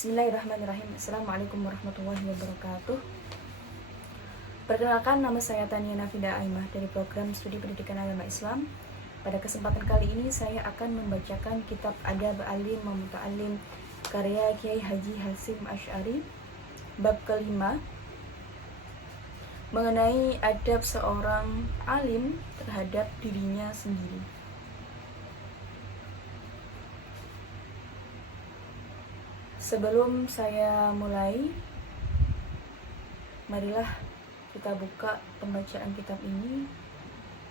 Bismillahirrahmanirrahim. Assalamualaikum warahmatullahi wabarakatuh. Perkenalkan, nama saya Tania Nafida Aimah dari program studi pendidikan agama Islam. Pada kesempatan kali ini saya akan membacakan kitab Adab Alim wa Muta'alim karya Kiai Haji Hasyim Asy'ari, bab kelima, mengenai adab seorang alim terhadap dirinya sendiri. Sebelum saya mulai, marilah kita buka pembacaan kitab ini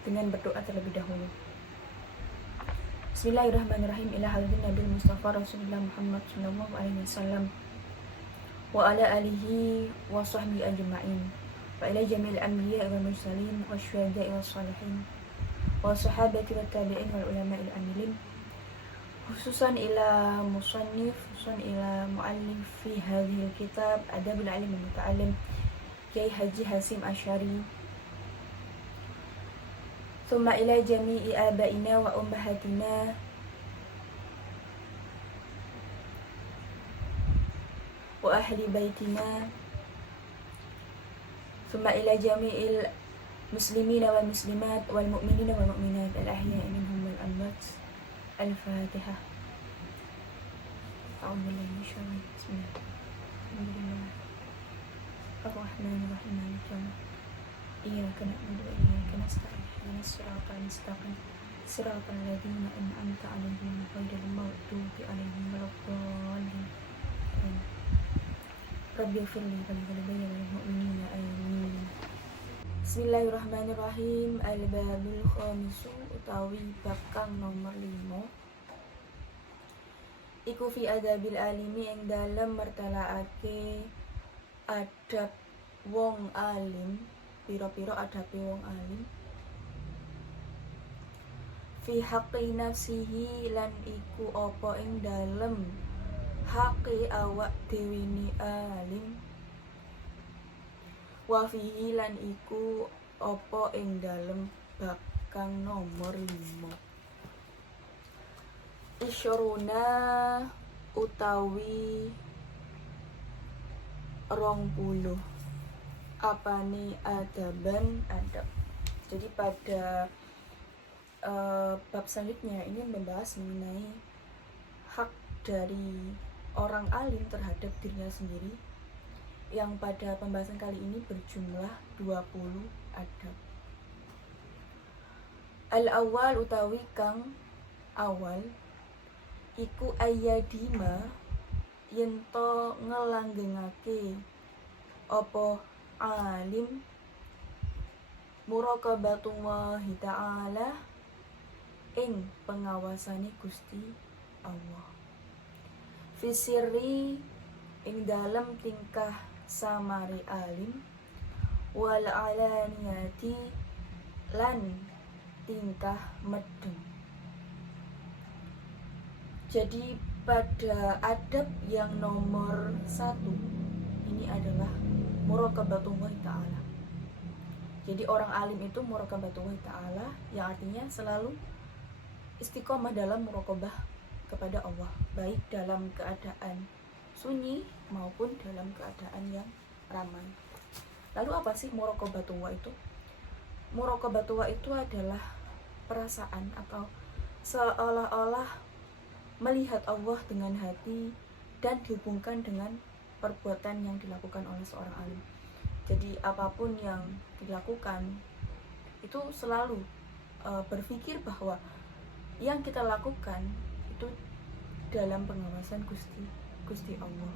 dengan berdoa terlebih dahulu. Bismillahirrahmanirrahim. Ila hadratin Nabi Mustafa Rasulullah Muhammad sallallahu alaihi wasallam wa ala alihi wa sahbihi ajma'in, wa ila jami'il anbiya wal mursalin wa syuhada'i was salihin wa sahabati wat tabi'in wal ulama'il amilin, khususan ila musannif, khususan ila muallif fi hadhil kitab Adabul Alim wa Muta'alim Kiai Haji Hasyim Asy'ari, thumma ila jami'i abaina wa ummahatina wa ahli baitina, thumma ila jami'il muslimina wal muslimat wal mu'minina wal mu'minat al ahya'i minhum wal amwat. Al-Fatihah. A'udzubillahi minasyaitonir rajim. Bismillah. Alhamdulillah. Ar-Rahmanir Rahim. Maliki yaumiddin. Iyyaka na'budu wa iyyaka nasta'in. Ihdinas siratal mustaqim. Siratal ladzina an'amta 'alaihim ghairil maghdubi 'alaihim waladdallin. Rabbi ighfirli wa li walidayya wal mu'minina amin. Bismillahirrahmanirrahim. Al-babul khamisu utawi bab kang nomor 5 iku fi adabil alimi ing dalem mertelaake adab wong alim, pira-pira adabe wong alim, fi haqqi nafsihi lan iku apa ing dalem haqi awak dhewe ni alim, wa fihi lan iku apa ing dalem bab kang nomor 5 isyuruna utawi 20 apane adaban adab. Jadi pada bab selanjutnya ini membahas mengenai hak dari orang alim terhadap dirinya sendiri, yang pada pembahasan kali ini berjumlah 20 adab. Al-awwal utawi kang awal iku ayyadima yento ngelanggengake apa alim muraqabatullahi ta'ala ing pengawasane Gusti Allah, fisirri ing dalem tingkah samari alim, wal alaniyati lan tingkah medeng. Jadi pada adab yang nomor 1 ini adalah muraqabatullah ta'ala. Jadi orang alim itu muraqabatullah ta'ala, yang artinya selalu istiqomah dalam muraqabah kepada Allah, baik dalam keadaan sunyi maupun dalam keadaan yang ramai. Lalu apa sih muraqabatullah itu? Muraqabatullah itu adalah perasaan atau seolah-olah melihat Allah dengan hati dan dihubungkan dengan perbuatan yang dilakukan oleh seorang alim. Jadi apapun yang dilakukan itu selalu berpikir bahwa yang kita lakukan itu dalam pengawasan Gusti Allah.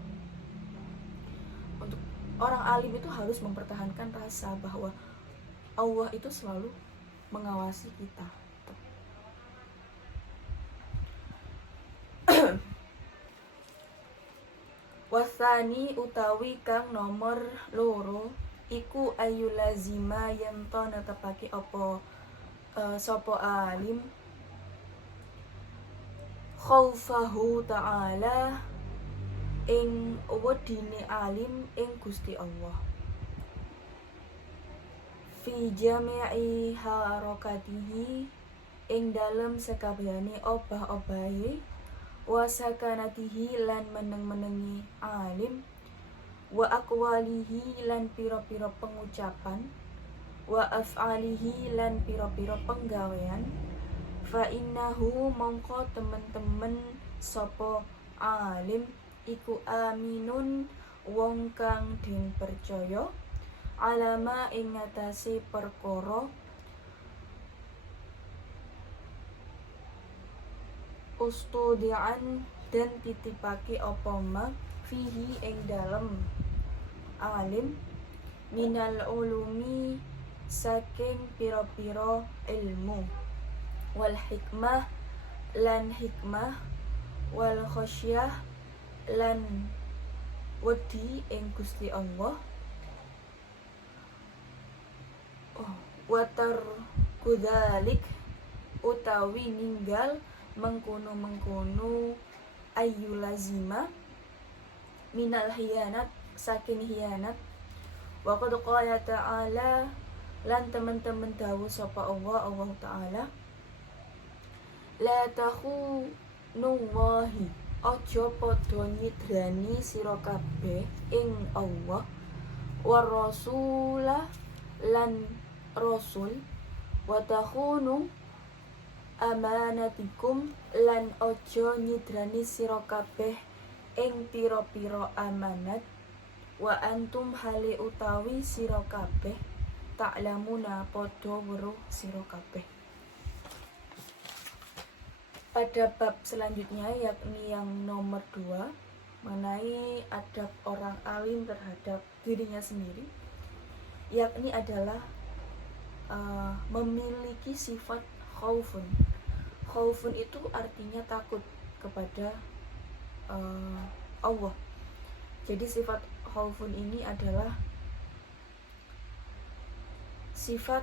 Untuk orang alim itu harus mempertahankan rasa bahwa Allah itu selalu mengawasi kita. Wasani utawi kang nomor 2 iku ayulazima yento netepake apa sapa alim khaufahu ta'ala ing wedine alim ing Gusti Allah, fi jami'i harakatihi ing dalem sekabehane obah-obahe wa sakanatihi lan meneng-menengi alim, wa aqwalihi lan pira-pira pengucapan, wa af'alihi lan pira-pira penggawean, fa innahu mongko temen-temen sapa alim iku aminun wong kang den percaya alama ing ngatasé perkara ustudian dan titipake apa ma fihi ing dalem alim minal ulumi saking pira-pira ilmu, wal hikmah lan hikmah, wal khasyah lan wedi ing Gusti Allah, watar kudzalik utawi ninggal mengkono-mengkono ayu lazima minal hiyanat saking hiyanat, wa qad qala ta'ala lan teman-teman dawuh sapa Allah Ta'ala, la takhunullahi aja padha nyidrani sira kabeh ing Allah, war rasulah lan rasul, wa takhunu amanatikum lan aja nyidrani sira kabeh ing pira-pira amanat, wa antum hale utawi sira kabeh ta'lamuna padha weruh sira kabeh. Pada bab selanjutnya yakni yang nomor 2 mengenai adab orang alim terhadap dirinya sendiri, yakni adalah memiliki sifat khaufun. Khaufun itu artinya takut kepada Allah. Jadi sifat khaufun ini adalah sifat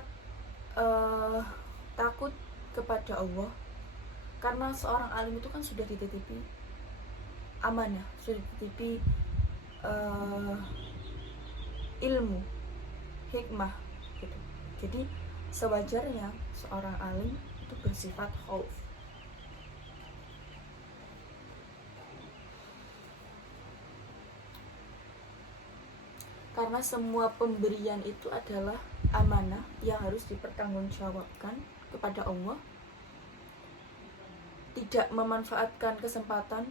takut kepada Allah, karena seorang alim itu kan sudah dititipi amanah, sudah dititipi ilmu, hikmah gitu. Jadi sewajarnya seorang alim itu bersifat khauf. Karena semua pemberian itu adalah amanah yang harus dipertanggungjawabkan kepada Allah. Tidak memanfaatkan kesempatan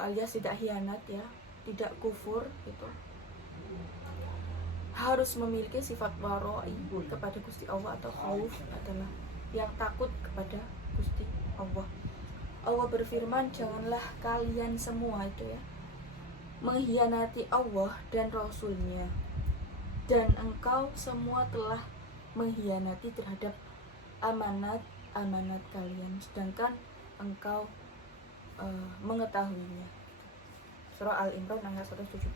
alias tidak khianat ya, tidak kufur gitu. Harus memiliki sifat wara'i kepada Gusti Allah, atau khauf adalah yang takut kepada Gusti Allah. Allah berfirman, janganlah kalian semua itu ya mengkhianati Allah dan Rasulnya, dan engkau semua telah mengkhianati terhadap amanat kalian, sedangkan engkau mengetahuinya. Surah Al-Imran ayat 175.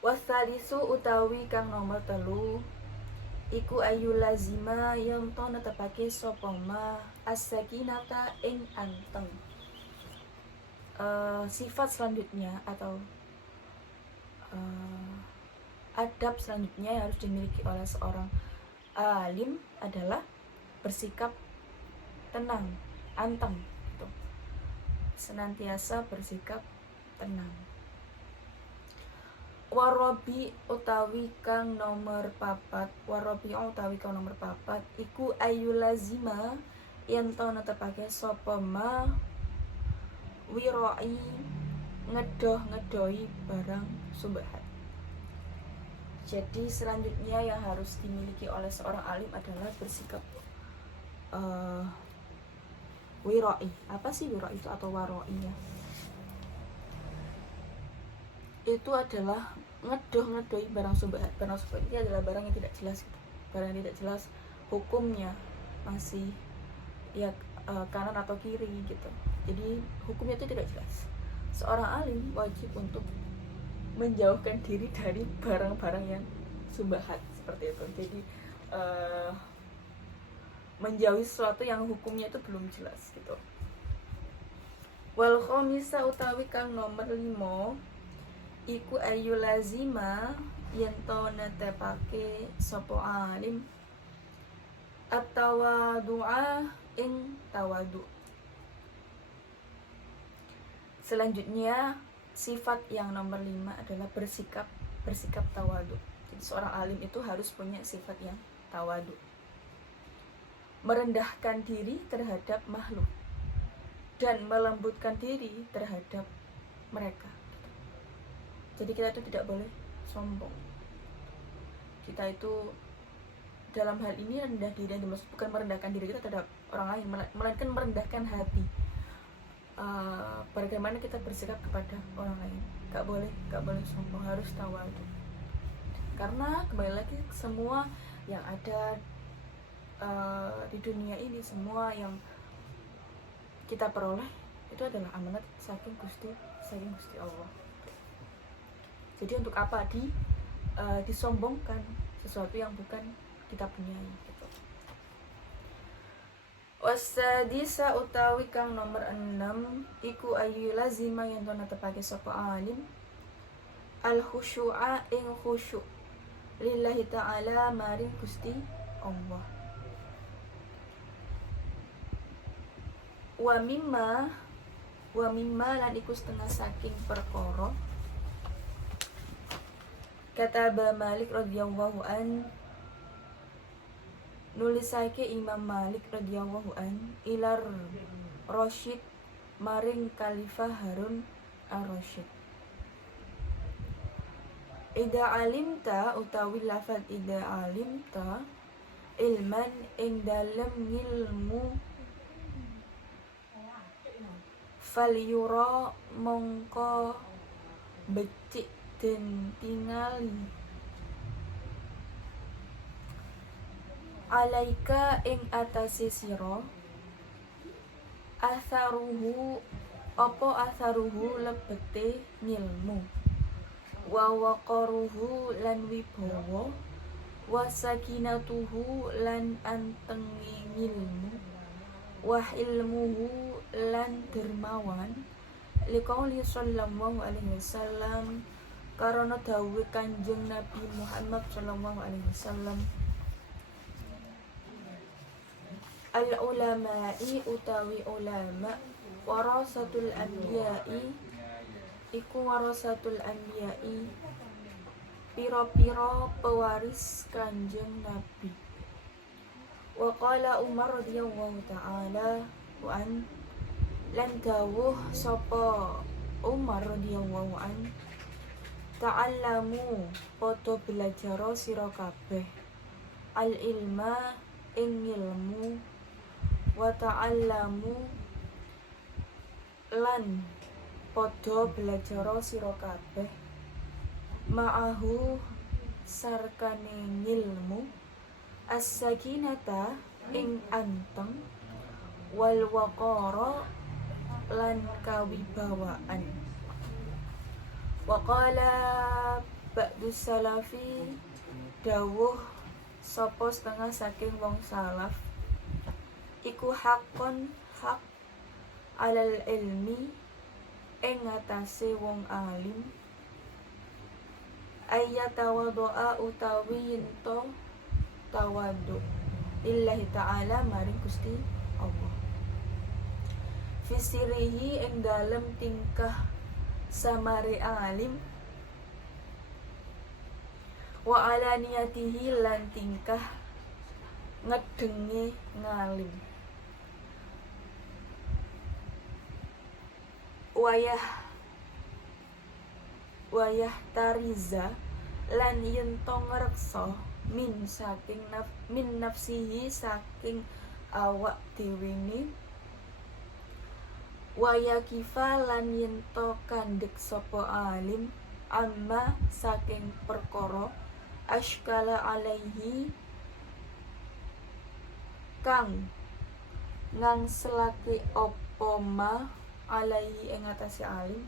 Wasalisu utawi kang nomor 3 iku ayu lazima yang to netepake sapa ma as-sakinata ing anteng. Sifat selanjutnya atau adab selanjutnya yang harus dimiliki oleh seorang alim adalah bersikap tenang, anteng gitu. Senantiasa bersikap tenang. Warabi utawi kang nomor 4 iku ayu lazima yen to netepake sapa ma wirai ngedohi barang subhat. Jadi selanjutnya yang harus dimiliki oleh seorang alim adalah bersikap wirai. Apa sih wirai itu atau warai ya? Itu adalah ngedohi barang subhat. Barang subhat ini adalah barang yang tidak jelas gitu. Barang yang tidak jelas hukumnya, masih ya kanan atau kiri gitu. Jadi hukumnya itu tidak jelas. Seorang alim wajib untuk menjauhkan diri dari barang-barang yang subhat seperti itu. Jadi menjauhi sesuatu yang hukumnya itu belum jelas gitu. Wal khamisa utawi kang nomor 5 iku ayu lazima yen to netepake sapa alim at-tawadu'a ing tawadu. Selanjutnya sifat yang nomor 5 adalah bersikap tawadu. Jadi seorang alim itu harus punya sifat yang tawadu, merendahkan diri terhadap makhluk dan melembutkan diri terhadap mereka. Jadi kita itu tidak boleh sombong. Kita itu dalam hal ini rendah diri, yang dimaksud bukan merendahkan diri kita terhadap orang lain, melainkan merendahkan hati. Bagaimana kita bersikap kepada orang lain, gak boleh sombong, harus tawadu. Karena kembali lagi, semua yang ada di dunia ini, semua yang kita peroleh itu adalah amanat saking Gusti Allah. Jadi untuk apa disombongkan sesuatu yang bukan kita punyai gitu. Wasadisa utawi kang nomor 6 iku ayu lazima yang tona tepake sapa alim al khusyu'a ing khusyuk lillahi ta'ala maring Gusti Allah. Wa mimma lan iku setengah saking perkara kata Malik radhiyallahu an, nulisake Imam Malik radhiyallahu an ilar Rasyid maring Khalifah Harun ar-Rasyid. Ida alimta utawi lafaz ida alimta ilman ing dalem ngilmu fal yura mongko becik den tingali alaika ing atase sira atharuhu apa atharuhu lebete ngilmu wa waqaruhu lan wibawa wa sakinatuhu lan antenge ngilmu wa ilmuhu lan dermawan liqauli sallallahu alaihi wasallam karena dawuh Kanjeng Nabi Muhammad sallallahu alaihi wasallam, al ulama'i utawi ulama warasatul anbiya'i iku warasatul anbiya'i pira-pira pewaris Kanjeng Nabi. Wa qala Umar radhiyallahu ta'ala wa an lan dawuh sapa Umar radhiyallahu an, ta'allamu padha belajar sira kabeh al ilma ing ilmu wa ta'allamu lan padha belajar sira kabeh ma'ahu sarkane ilmu as-sakinata ing anteng wal waqara lan kawibawaan. Waqala ba'du salafi dawuh sapa setengah saking wong salaf iku haqqon hak alal ilmi ing atase wong alim ayyatawaddo'a utawi yento tawaddu lillahi ta'ala maring Gusti Allah fisirihi ing dalem tingkah samare alim wa ala niyatihi lan tingkah ngedenge ngalim wayah tariza lan yento ngreksa min nafsihi saking awak dhewe waya kifa lan yento kandhek sapa alim amma saking perkara ashkala alaihi kang ngangselake apa ma alaihi ing atase alim.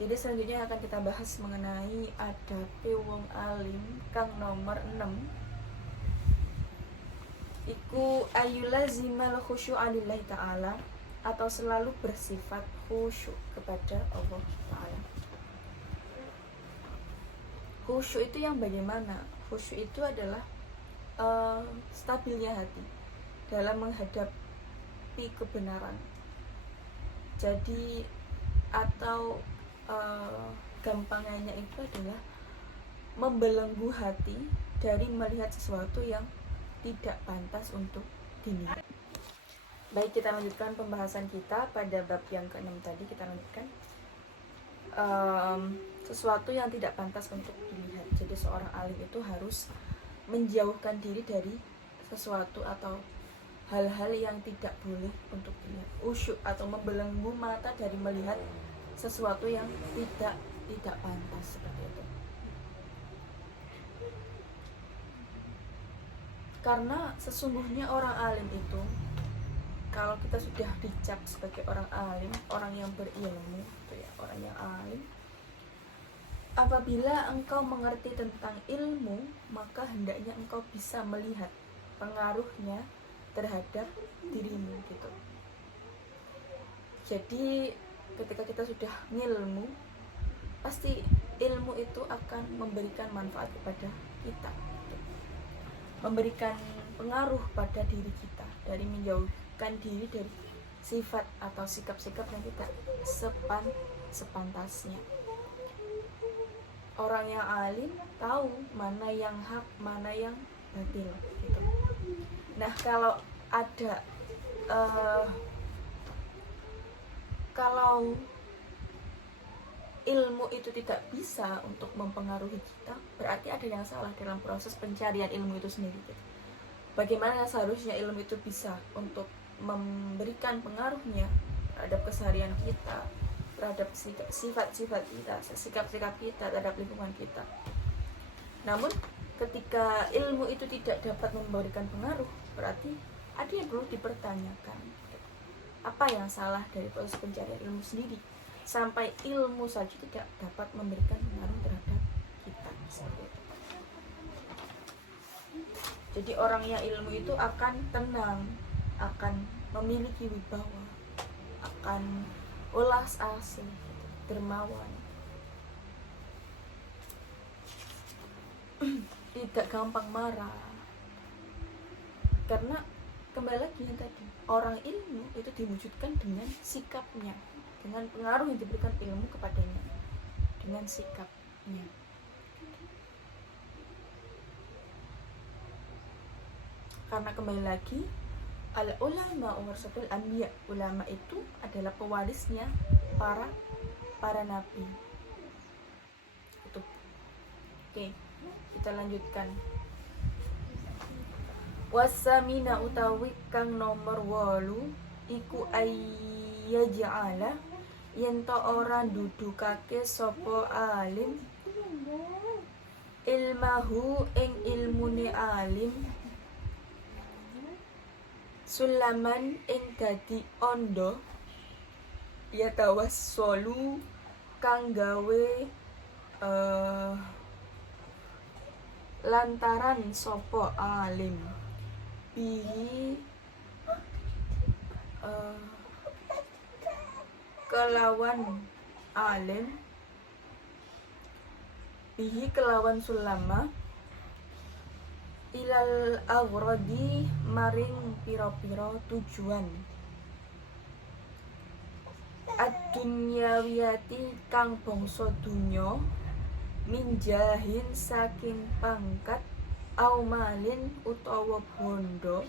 Jadi selanjutnya akan kita bahas mengenai adabe wong alim kang nomor 6 iku ayulazimal khusyu'a lillahi ta'ala atau selalu bersifat khusyuk kepada Allah Ta'ala. Khusyuk itu yang bagaimana? Khusyuk itu adalah stabilnya hati dalam menghadapi kebenaran. Jadi atau gampangannya itu adalah membelenggu hati dari melihat sesuatu yang tidak pantas untuk dilihat. Baik, kita lanjutkan pembahasan kita pada bab yang ke-6 tadi. Kita lanjutkan sesuatu yang tidak pantas untuk dilihat. Jadi seorang alim itu harus menjauhkan diri dari sesuatu atau hal-hal yang tidak boleh untuk dilihat. Usyuk atau membelenggu mata dari melihat sesuatu yang tidak pantas, seperti itu. Karena sesungguhnya orang alim itu, kalau kita sudah dicap sebagai orang alim, orang yang berilmu, gitu ya, orang yang alim, apabila engkau mengerti tentang ilmu, maka hendaknya engkau bisa melihat pengaruhnya terhadap dirimu, gitu. Jadi ketika kita sudah ngilmu, pasti ilmu itu akan memberikan manfaat kepada kita, gitu. Memberikan pengaruh pada diri kita dari menjauhkan diri dari sifat atau sikap-sikap yang tidak sepantasnya. Orang yang alim tahu mana yang hak, mana yang batil, gitu. Nah, kalau ada kalau ilmu itu tidak bisa untuk mempengaruhi kita, berarti ada yang salah dalam proses pencarian ilmu itu sendiri, gitu. Bagaimana seharusnya ilmu itu bisa untuk memberikan pengaruhnya terhadap keseharian kita, terhadap sifat-sifat kita, sikap-sikap kita, terhadap lingkungan kita. Namun ketika ilmu itu tidak dapat memberikan pengaruh, berarti ada yang perlu dipertanyakan. Apa yang salah dari proses pencarian ilmu sendiri sampai ilmu saja tidak dapat memberikan pengaruh terhadap kita. Jadi orang yang ilmu itu akan tenang, akan memiliki wibawa, akan ulas asih, dermawan, tidak gampang marah. Karena kembali lagi yang tadi, orang ilmu itu diwujudkan dengan sikapnya, dengan pengaruh yang diberikan ilmu kepadanya, dengan sikapnya. Karena kembali lagi, al-ulama warasatul anbiya, ulama itu adalah pewarisnya para nabi. Itu. Oke, kita lanjutkan. Wasamina utawi kang nomor 8 iku ayyaja'ala yen to ora dudukake sapa alim ilmahu ing ilmune alim sulaman ing dadi ondo ya tawassulu kang gawe lantaran sapa alim bihi kelawan alim bihi kelawan sulama ilal aghradi maring pira-pira tujuan ad-dunyawiyati kang bangsa dunya minjahin saking pangkat au malin utawa bondo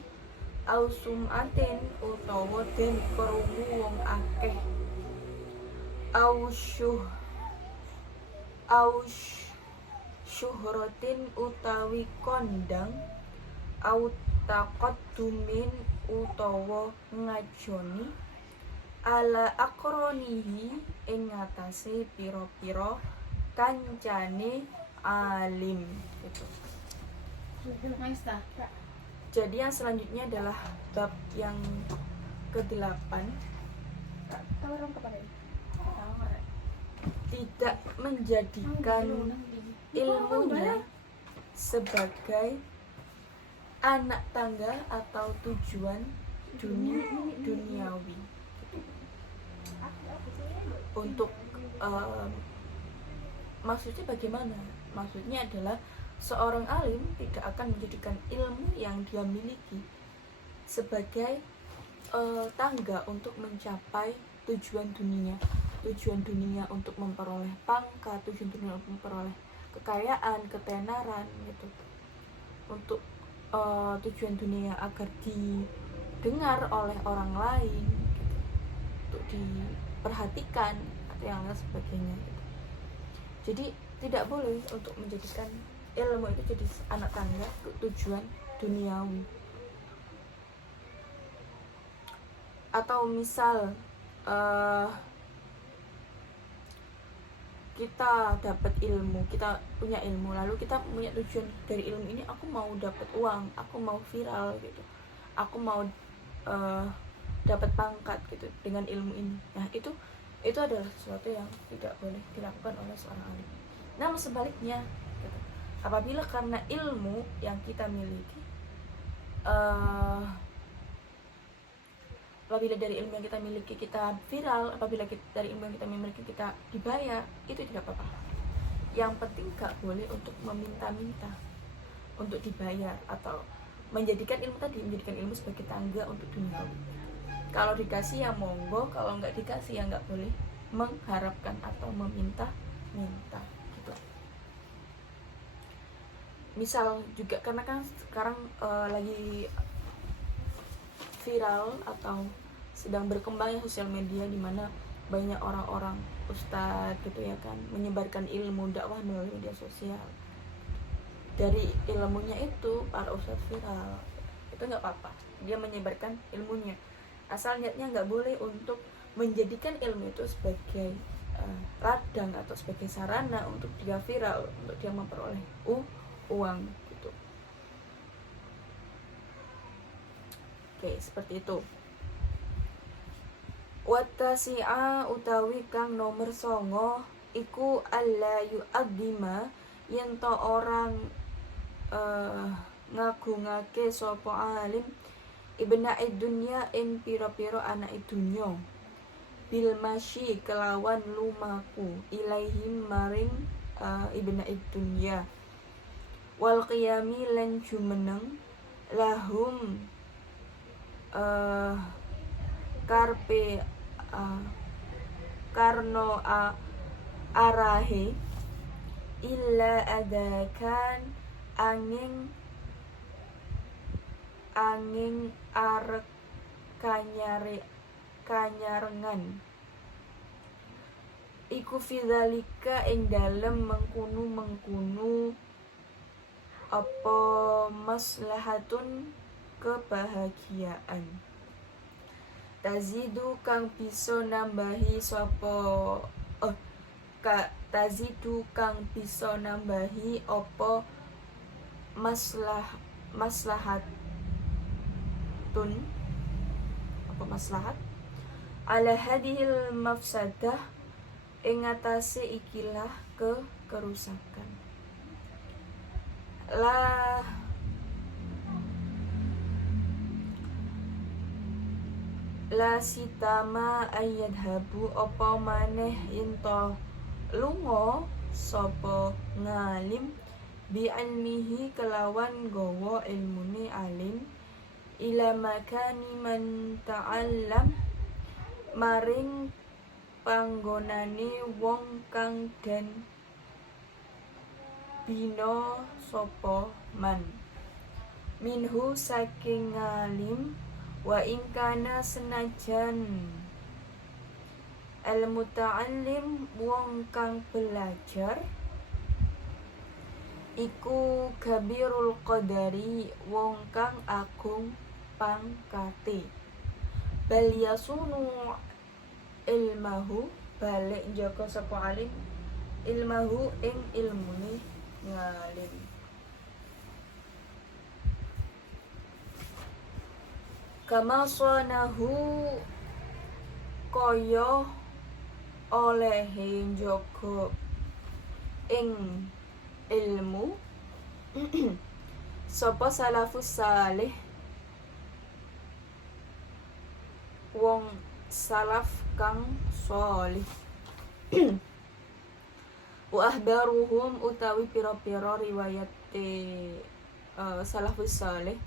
au sumatin utawa den krungu wong akeh au syuhratin utawi kondang au taqaddumin utawa ngajoni ala akronihi ing ngatasé pira-pira kancane alim. Itu. Jadi yang selanjutnya adalah bab yang ke-8, tidak menjadikan ilmunya sebagai anak tangga atau tujuan duniawi. Untuk maksudnya bagaimana? Maksudnya adalah seorang alim tidak akan menjadikan ilmu yang dia miliki sebagai tangga untuk mencapai tujuan dunia untuk memperoleh pangkat, tujuan dunia untuk memperoleh kekayaan, ketenaran gitu, untuk tujuan dunia agar didengar oleh orang lain gitu, untuk diperhatikan atau yang lain sebagainya gitu. Jadi tidak boleh untuk menjadikan ilmu itu jadi anak tangga untuk tujuan duniawi. Atau misal kita dapat ilmu, kita punya ilmu, lalu kita punya tujuan dari ilmu ini, aku mau dapat uang, aku mau viral gitu, aku mau dapat pangkat gitu dengan ilmu ini. Nah itu adalah sesuatu yang tidak boleh dilakukan oleh seorang alim. Namun sebaliknya gitu, apabila karena ilmu yang kita miliki, apabila dari ilmu yang kita miliki kita viral, apabila dari ilmu yang kita miliki kita dibayar, itu tidak apa-apa. Yang penting gak boleh untuk meminta-minta untuk dibayar atau menjadikan ilmu sebagai tangga untuk dunia. Kalau dikasih ya monggo, kalau nggak dikasih ya nggak boleh mengharapkan atau meminta-minta gitu. Misal juga karena kan sekarang lagi viral atau sedang berkembangnya sosial media, di mana banyak orang-orang ustadz gitu ya kan menyebarkan ilmu dakwah melalui media sosial. Dari ilmunya itu para ustadz viral, itu nggak apa-apa, dia menyebarkan ilmunya, asal niatnya nggak boleh untuk menjadikan ilmu itu sebagai ladang atau sebagai sarana untuk dia viral, untuk dia memperoleh uang gitu. Oke, seperti itu. Watasi'a utawi kang nomor 9 iku alla yu'addima yen to orang ngagungake sapa alim ibna'id dunya ing pira-pira anake dunya bil masyi kelawan lumaku ilaihim maring ibna'id dunya wal qiyami lan jumeneng lahum karpe karno arahe illa adakan angin arek kanyarengan iku fidzalika ing dalem mengkunu apa maslahatun kebahagiaan tazidu kang bisa nambahi sapa tazidu kang bisa nambahi apa maslahat ala hadhil mafsadah ing atase ikilah kerusakan la sitama ayyadhabu apa maneh into lunga sapa ngalim bi ilmihi kelawan gawa ilmune alim ila makani man ta'allam maring panggonane wong kang den bina sapa man minhu saking ngalim wa ingkana senajan al muta'allim wong kang belajar iku kabirul qadari wong kang agung pangkate bal yasunu ilmahu balik njaga sapa alim ilmahu ing ilmune ngalim. Kama sonahu kaya olehe njaga ing ilmu sapa salafus salih wong salaf kang sholih wa ahbaruhum utawi pira-pira riwayat salafus saleh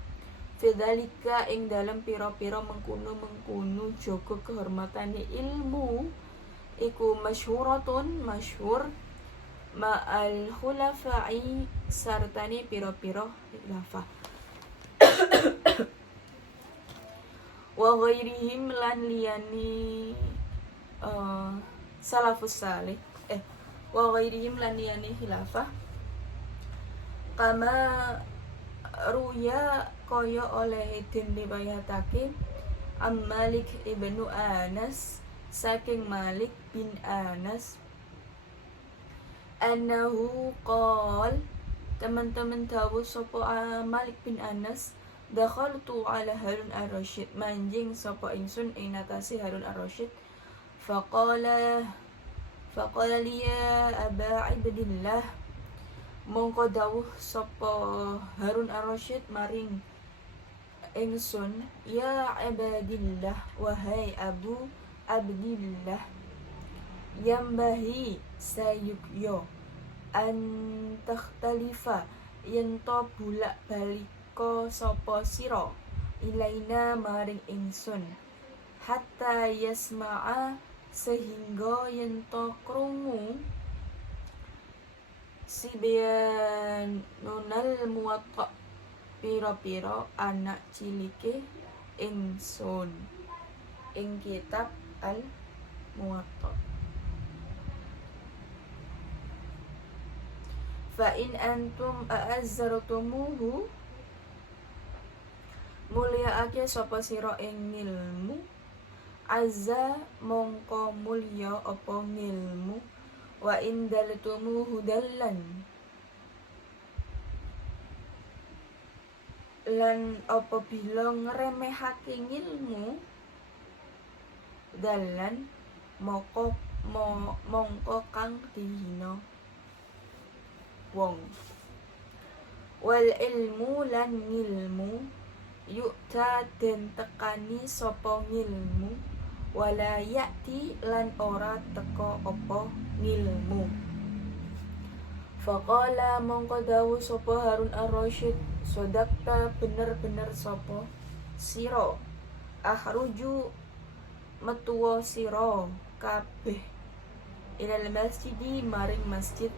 fidzalika ing dalam pira-pira mengkono jaga kehormatane ilmu iku masyhuratun masyhur ma'al khulafa'i sartane pira-pira khilafah wa ghairihim lan liyani salafus saleh wa ghairihim lan liyani khilafah kama ruya kaya oleh den riwayatake Malik ibnu Anas saking Malik bin Anas annahu qol teman-teman dawuh sapa Malik bin Anas dakhaltu ala Harun ar-Rasyid manjing sapa ingsun ing natasi Harun ar-Rasyid faqala liya Aba Abdillah mongko dawuh sapa Harun ar-Rasyid maring ingsun ya Abdillah wahai Abu Abdillah yambahi sayukyo an takhtalifa yento bulak balika sapa sira ilaina maring ingsun hatta yasma'a sehingga yento krungu sibyanunal muwatta pira-pira anak cilike ingsun ing kitab al muwatta fa in antum a'azzartumuhu mulyaake sapa sira ing ilmu azza mongko mulya apa ilmu wa indaltumuhu dallan lan apabila ngremehake ilmu dallan mongko kang dihina wong wal ilmu lan ilmu yukta den tekani sapa ilmu wala ya'ti lan ora teka apa ngilmu faqala mongko dawuh sapa Harun ar-Rasyid sodakta bener-bener sapa sira ahruju metuwa sira kabeh ilal masjidi maring masjid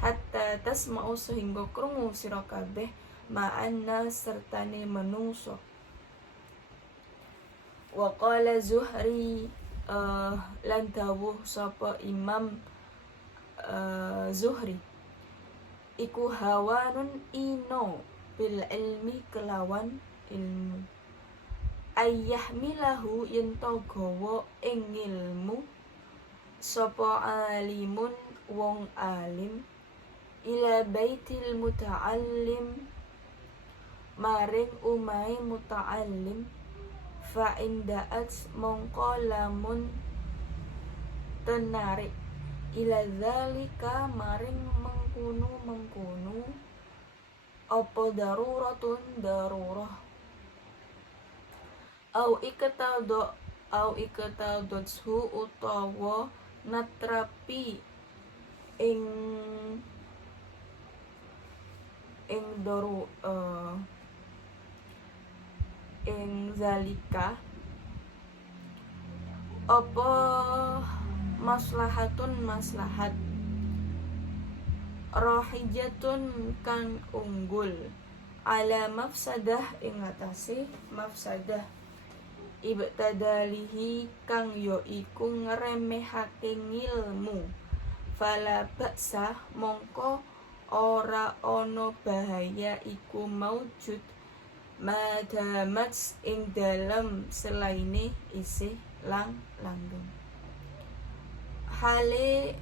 hatta tasma'u sehingga krungu sira kabeh ma'anna sertane menungso wa qala Zuhri lan dawuh sapa Imam Zuhri iku hawanun ino bil ilmi kelawan ilmu ayyahmilahu yento gawa ing ilmu sapa alimun wong alim ila baitil muta'allim maring umai muta'allim fa inda'at mongko lamun tenarik ila zalika maring mengkunu apa daruratun darurah au ikatadotsu utawa natrapi ing zalika apa maslahatun maslahat rahijatun kang unggul ala mafsadah ing atase mafsadah ibtadalihi kang yo iku ngremehake ngilmu fala baksa mongko ora ono bahaya iku maujud madamat ing dalam selaine isih langgeng hale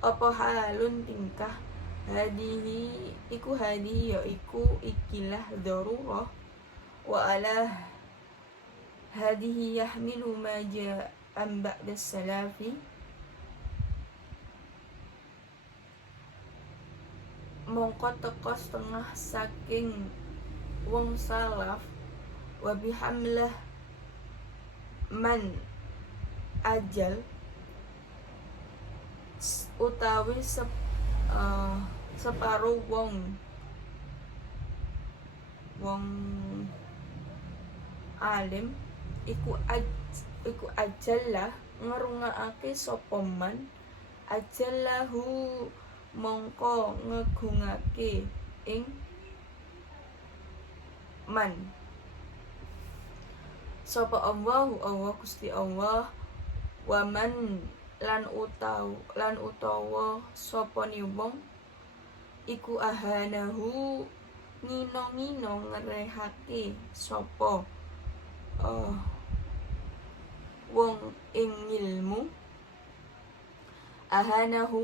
apa halun tingkah hadihi iku ya iku ikilah darurah wa ala hadihi yahmilu ma ja'an ba'da salafi mongko teko setengah saking wong salaf wa bihamlah man ajal utawi separo wong alim iku ajallah ngerungokake sapa man ajallahu mongko ngegungake ing man sapa Allah Gusti Allah waman lan utawa sapa ni wong iku ahanahu ngino ngerehake sapa wong ing ilmu ahanahu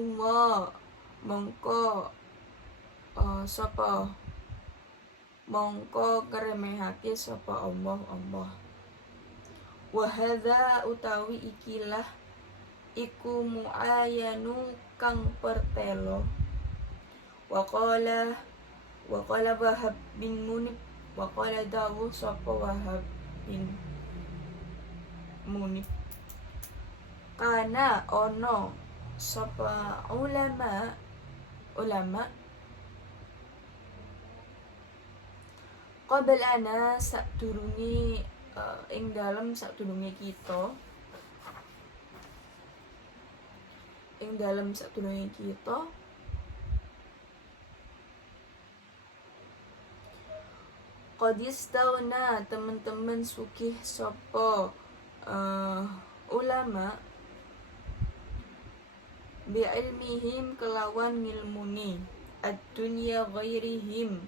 mongko sapa mongko ngremehake sapa Allah wa hadza utawi ikilah iku muayanu kang pertelo waqala Wahab bin Munib waqala dawu sapa Wahab bin Munib kana ono sapa ulama qablana sadurunge ing dalem sadurunge kita qadistauna teman-teman sugih sapa ulama bi ilmihim kelawan ngilmuni ad-dunya ghairihim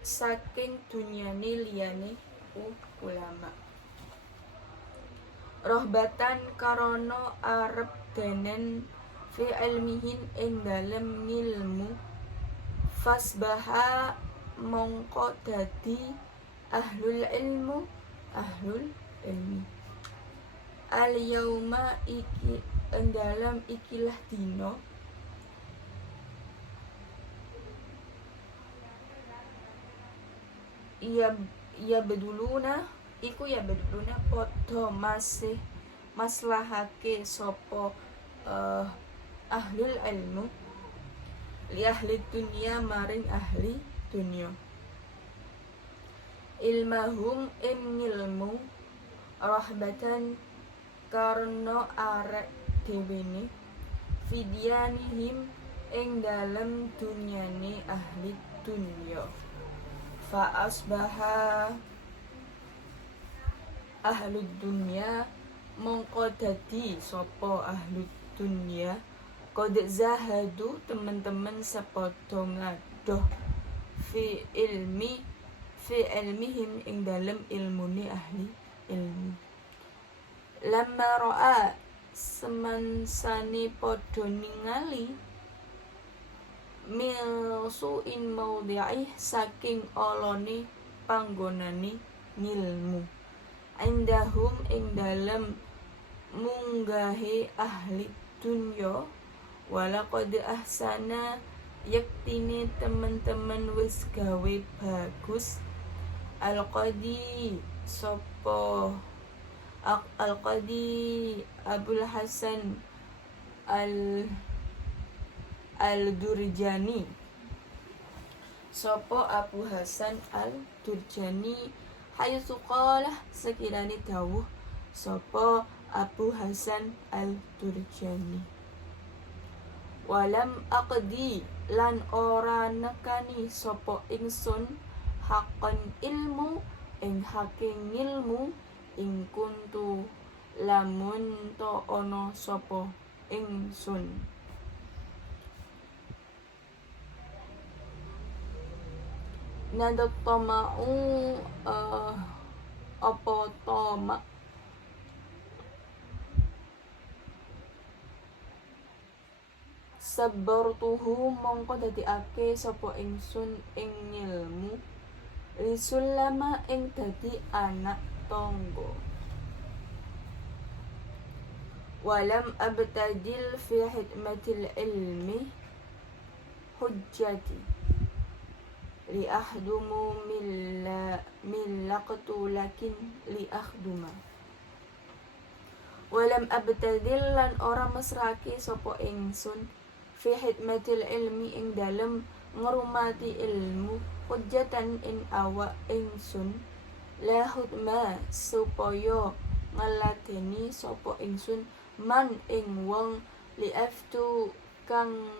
saking dunyane liyane ulama rohbatan karono arep denen fi ilmihin ing dalem ngilmu fasbaha mongko dadi ahlul ilmi al yauma iki ing dalem ikilah dino iya beduluna podo masih maslahake sopo ahlul ilmu li ahli dunia maring ahli dunia ilmahum ilmu rahbatan karena arek dewene fidyanihim ing dalem dunyane ahli dunya fa asbaha ahlud dunya mongko dadi sapa ahlud dunya qad zahadu teman-teman sepadha ngadoh fi ilmihim ing dalem ilmune ahli ilmu lamma ra'a semansane padha ningali milsuin maudhi'i saking olone panggonane ngilmu indahum ing dalem munggahe ahli dunya walaqad ahsana yaktine teman-teman wis gawe bagus al-qadi sapa al-qadi Abul Hasan al-Durjani sapa Abu Hasan al-Durjani haitsu qala sekirane dawuh sapa Abu Hasan al-Durjani walam aqdi lan ora nekani sapa ingsun haqqan ilmu ing haking ilmu ing kuntu lamun to ana sapa ingsun nadat tama'u apa tama sabartuhu mongko dadiake sapa ingsun ing ilmu risulama ing dadi anak tangga walam abtadil fi hikmatil ilmi hujjati li ahdumu millaqtu lakin li akhduma walam abtadil lan ora mesrake sapa ingsun fi hidmatil ilmi ing dalem ngurmati ilmu hujjatan ing awak ingsun la hudma supaya ngaladeni sapa ingsun man ing wong liaftu kang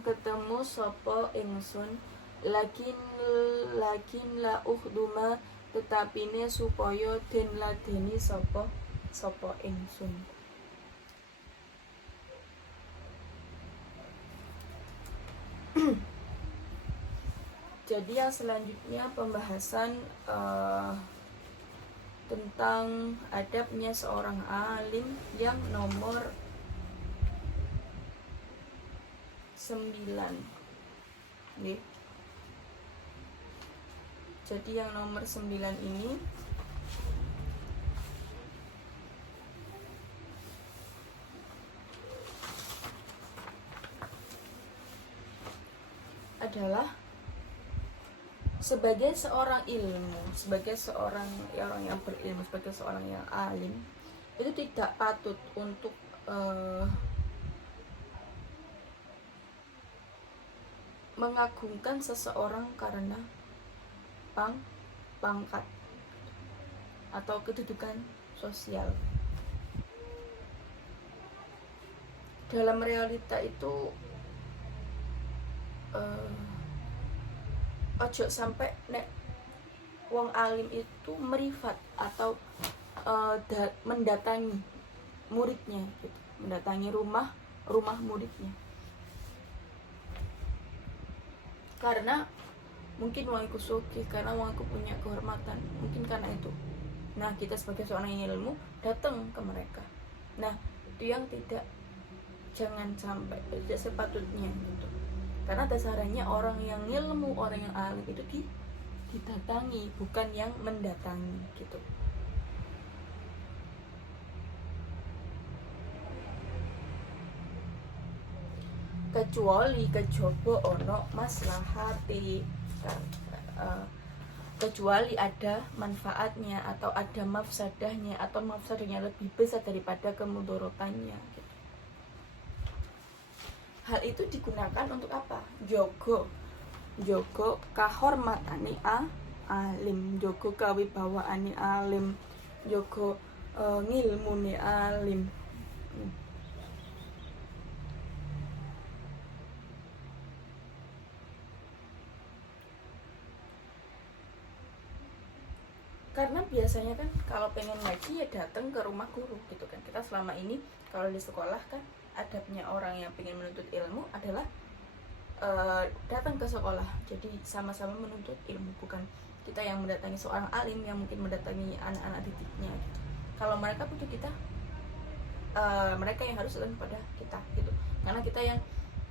ketemu sapa ingsun lakin la ukhduma tetapine supaya den ladeni sapa ingsun. Jadi yang selanjutnya pembahasan tentang adabnya seorang alim yang nomor 9. Nih. Jadi yang nomor 9 ini adalah sebagai seorang ilmu, sebagai seorang orang yang berilmu, sebagai seorang yang alim, itu tidak patut untuk mengagungkan seseorang karena pangkat atau kedudukan sosial. Dalam realita itu ojo sampai nek wong alim itu merifat atau mendatangi muridnya gitu, mendatangi rumah muridnya, karena mungkin wong aku suki, karena wong aku punya kehormatan, mungkin karena itu. Nah, kita sebagai seorang yang ilmu datang ke mereka. Nah, itu yang jangan sampai, tidak sepatutnya gitu. Karena dasarnya orang yang ilmu, orang yang alim itu didatangi, bukan yang mendatangi gitu. Kecuali kejaba ono maslahati, kecuali ada manfaatnya atau ada mafsadahnya, atau mafsadahnya lebih besar daripada kemudorotannya. Hal itu digunakan untuk apa? Jogo kahormatane alim, jogo kawibawaane alim, jogo ngilmune alim. Karena biasanya kan kalau pengen ngaji ya datang ke rumah guru gitu kan. Kita selama ini kalau di sekolah kan adabnya orang yang pengen menuntut ilmu adalah datang ke sekolah. Jadi sama-sama menuntut ilmu, bukan kita yang mendatangi seorang alim yang mungkin mendatangi anak-anak didiknya gitu. Kalau mereka butuh kita, mereka yang harus datang kepada kita gitu. Karena kita yang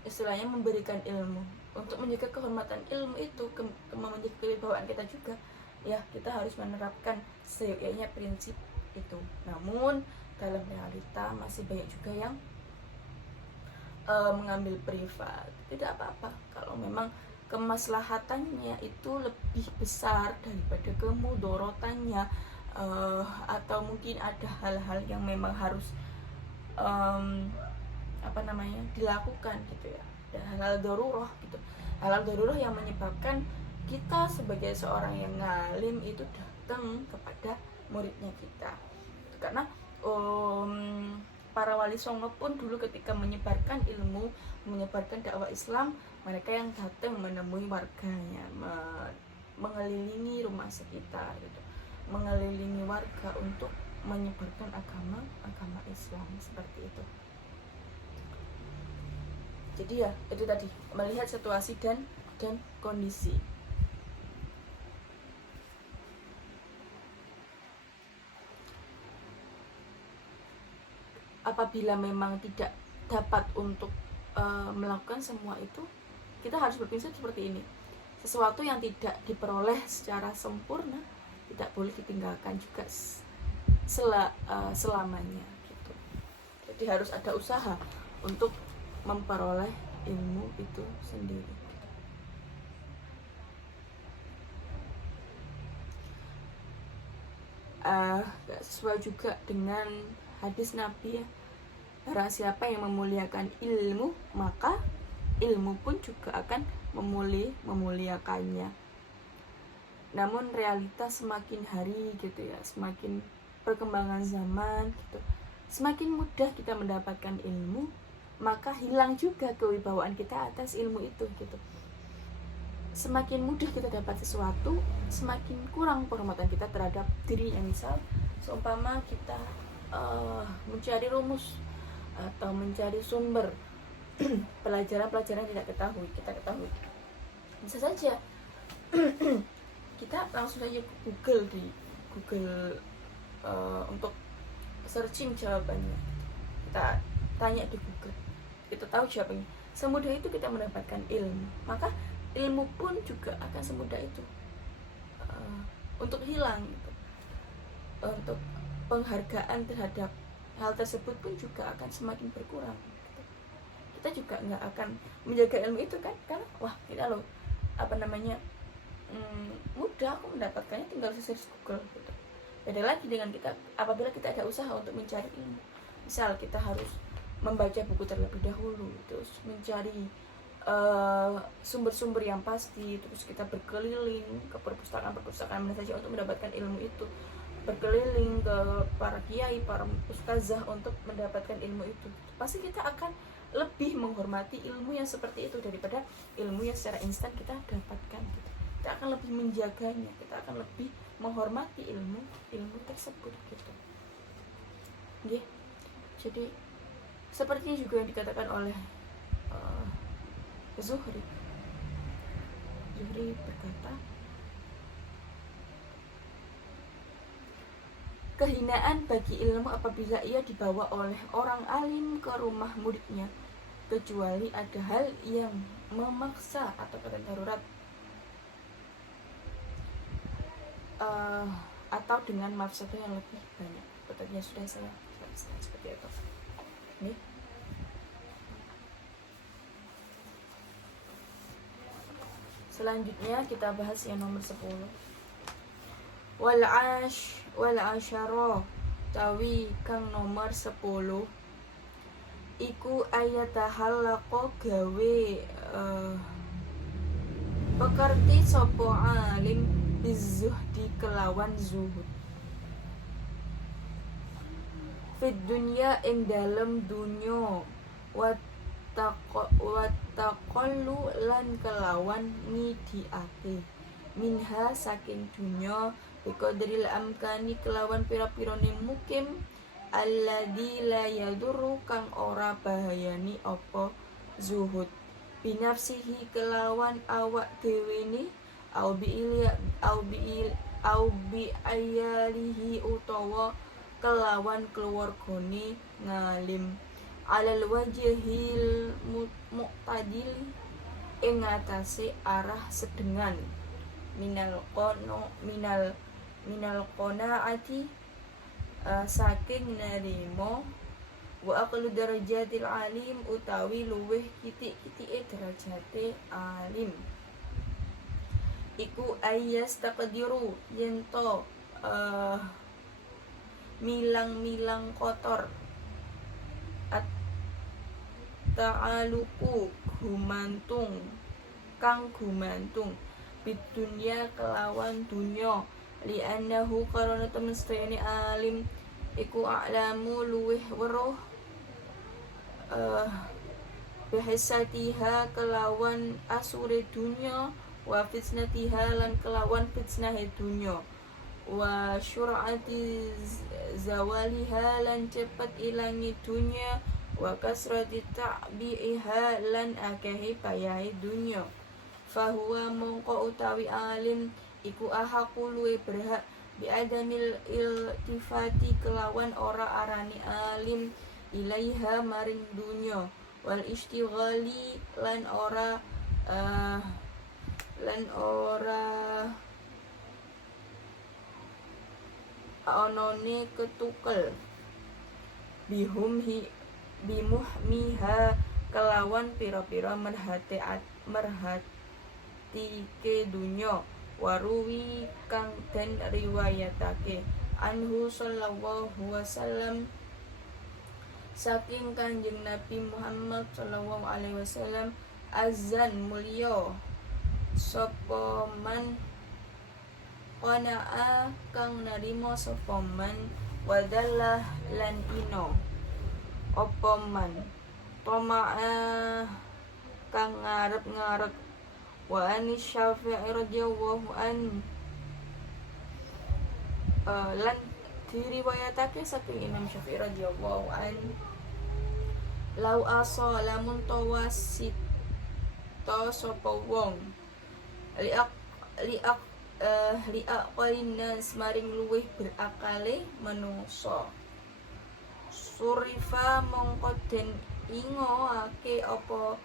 istilahnya memberikan ilmu. Untuk menjaga kehormatan ilmu itu, menjaga kewibawaan kita juga, ya kita harus menerapkan seyogyanya prinsip itu. Namun dalam realita masih banyak juga yang mengambil privat. Tidak apa-apa kalau memang kemaslahatannya itu lebih besar daripada kemudorotannya, atau mungkin ada hal-hal yang memang harus dilakukan gitu ya, dan hal-hal darurat gitu, hal-hal darurat yang menyebabkan kita sebagai seorang yang ngalim itu datang kepada muridnya kita. Karena para wali songo pun dulu ketika menyebarkan ilmu, menyebarkan dakwah Islam, mereka yang datang menemui warganya, mengelilingi rumah sekitar gitu, mengelilingi warga untuk menyebarkan agama Islam, seperti itu. Jadi ya itu tadi, melihat situasi dan kondisi. Apabila memang tidak dapat untuk melakukan semua itu, kita harus berprinsip seperti ini. Sesuatu yang tidak diperoleh secara sempurna tidak boleh ditinggalkan juga selamanya gitu. Jadi harus ada usaha untuk memperoleh ilmu itu sendiri. gak sesuai juga dengan hadis Nabi ya. Barang siapa yang memuliakan ilmu, maka ilmu pun juga akan memuliakannya. Namun realitas semakin hari gitu ya, semakin perkembangan zaman gitu, semakin mudah kita mendapatkan ilmu, maka hilang juga kewibawaan kita atas ilmu itu gitu. Semakin mudah kita dapat sesuatu, semakin kurang penghormatan kita terhadap dirinya. Misal seumpama kita mencari rumus atau mencari sumber pelajaran-pelajaran tidak kita ketahui, bisa saja kita langsung saja Google di Google untuk searching jawabannya, kita tanya di Google, kita tahu jawabannya. Semudah itu kita mendapatkan ilmu, maka ilmu pun juga akan semudah itu untuk hilang gitu. Untuk penghargaan terhadap hal tersebut pun juga akan semakin berkurang gitu. Kita juga nggak akan menjaga ilmu itu kan, karena wah kita loh mudah aku mendapatkannya, tinggal search Google gitu. Beda lagi dengan kita apabila kita ada usaha untuk mencari ilmu. Misal kita harus membaca buku terlebih dahulu, terus mencari sumber-sumber yang pasti, terus kita berkeliling ke perpustakaan mana saja untuk mendapatkan ilmu itu, berkeliling ke para kiai, para ustazah untuk mendapatkan ilmu itu. Pasti kita akan lebih menghormati ilmu yang seperti itu daripada ilmu yang secara instan kita dapatkan gitu. Kita akan lebih menjaganya, kita akan lebih menghormati ilmu tersebut gitu. Yeah. Jadi seperti juga yang dikatakan oleh Zuhri berkata, kehinaan bagi ilmu apabila ia dibawa oleh orang alim ke rumah muridnya, kecuali ada hal yang memaksa atau keadaan darurat, atau dengan mafsadah yang lebih banyak. Betulnya sudah saya jelaskan seperti itu. Nih. Selanjutnya kita bahas yang nomor 10. Wal asyara tawi kang nomor 10 iku ayatahallaqa gawe pekerti sapa alim bizuhdi kelawan zuhud fid dunya ing dalem dunya wattaqallu lan kelawan ngidiake minha saking dunya biqadril amkani kelawan pira-pirane mukim alladzi la yadurru kang ora bahayani apa zuhud binafsihi kelawan awak dheweni au bi ayalihi utawa kelawan keluargane ngalim alal wajhil muqtadil ing atase arah sedengan minal qanaati saking nerimo wa aqlu darajatil alim utawi luweh kitik-kitike derajate alim iku ayas taqdiru yento milang-milang kotor ta'aluku gumantung bidunya kelawan dunya li'annahu karena temen sedayane alim iku a'lamu luweh weruh bihisatiha kelawan asure dunya wa fitnatiha lan kelawan fitnahe dunya wa syur'ati zawaliha lan cepet ilangi dunya wa kasrati ta'bi'iha lan akehi payahi dunya fahuwa mongko utawi alim iku ahaqu luwe berhak biadamil iltifati kelawan ora arani alim ilaiha maring dunya wal istighali lan ora onone ketukel bimuhmiha kelawan pira-pira merhatike dunya waruwi kang den riwayatake anhu sallallahu wasallam, saking Kanjeng Nabi Muhammad sallallahu alaihi wasallam, azan mulya sapa man qana'a kang narima sapa man, wadallah lan ino apa man, tama'a kang ngarep-ngarep, wa anis Syafi'i radhiyallahu an lan diriwayatake saking Imam Syafi'i radhiyallahu an, lau asa lamun tawasit ta sapa wong liak qalinas maring luweh berakale manungsa, surifa mongko den ingoake apa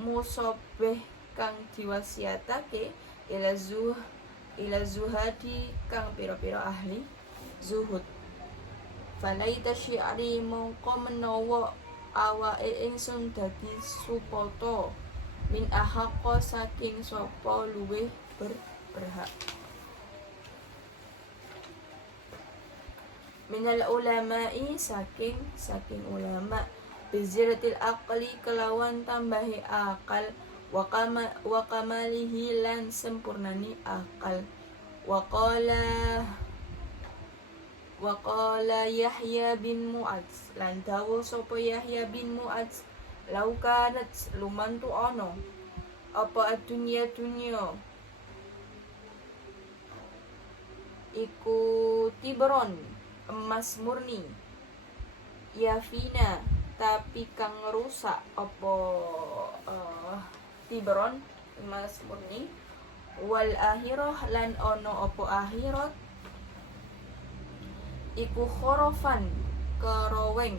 musabeh kang diwasiatake ila zuhadi kang pira-pira ahli zuhud, falaita syi'ri mongko menawa awake ingsun dadi supoto min ahaqqa saking sapa luweh berhak minal ulama'i saking ulama, biziratil aqli kelawan tambahi akal, wa kamalihi lan sempurnani akal, wa qala Yahya bin Mu'adz lan dawuh sapa Yahya bin Mu'adz, lau kanat lumantu ana apa dunya iku tibron emas murni, yafina tapi kang rusak apa tibron emas murni, wal akhirah lan ono apa akhirat iku khorofan keroweng,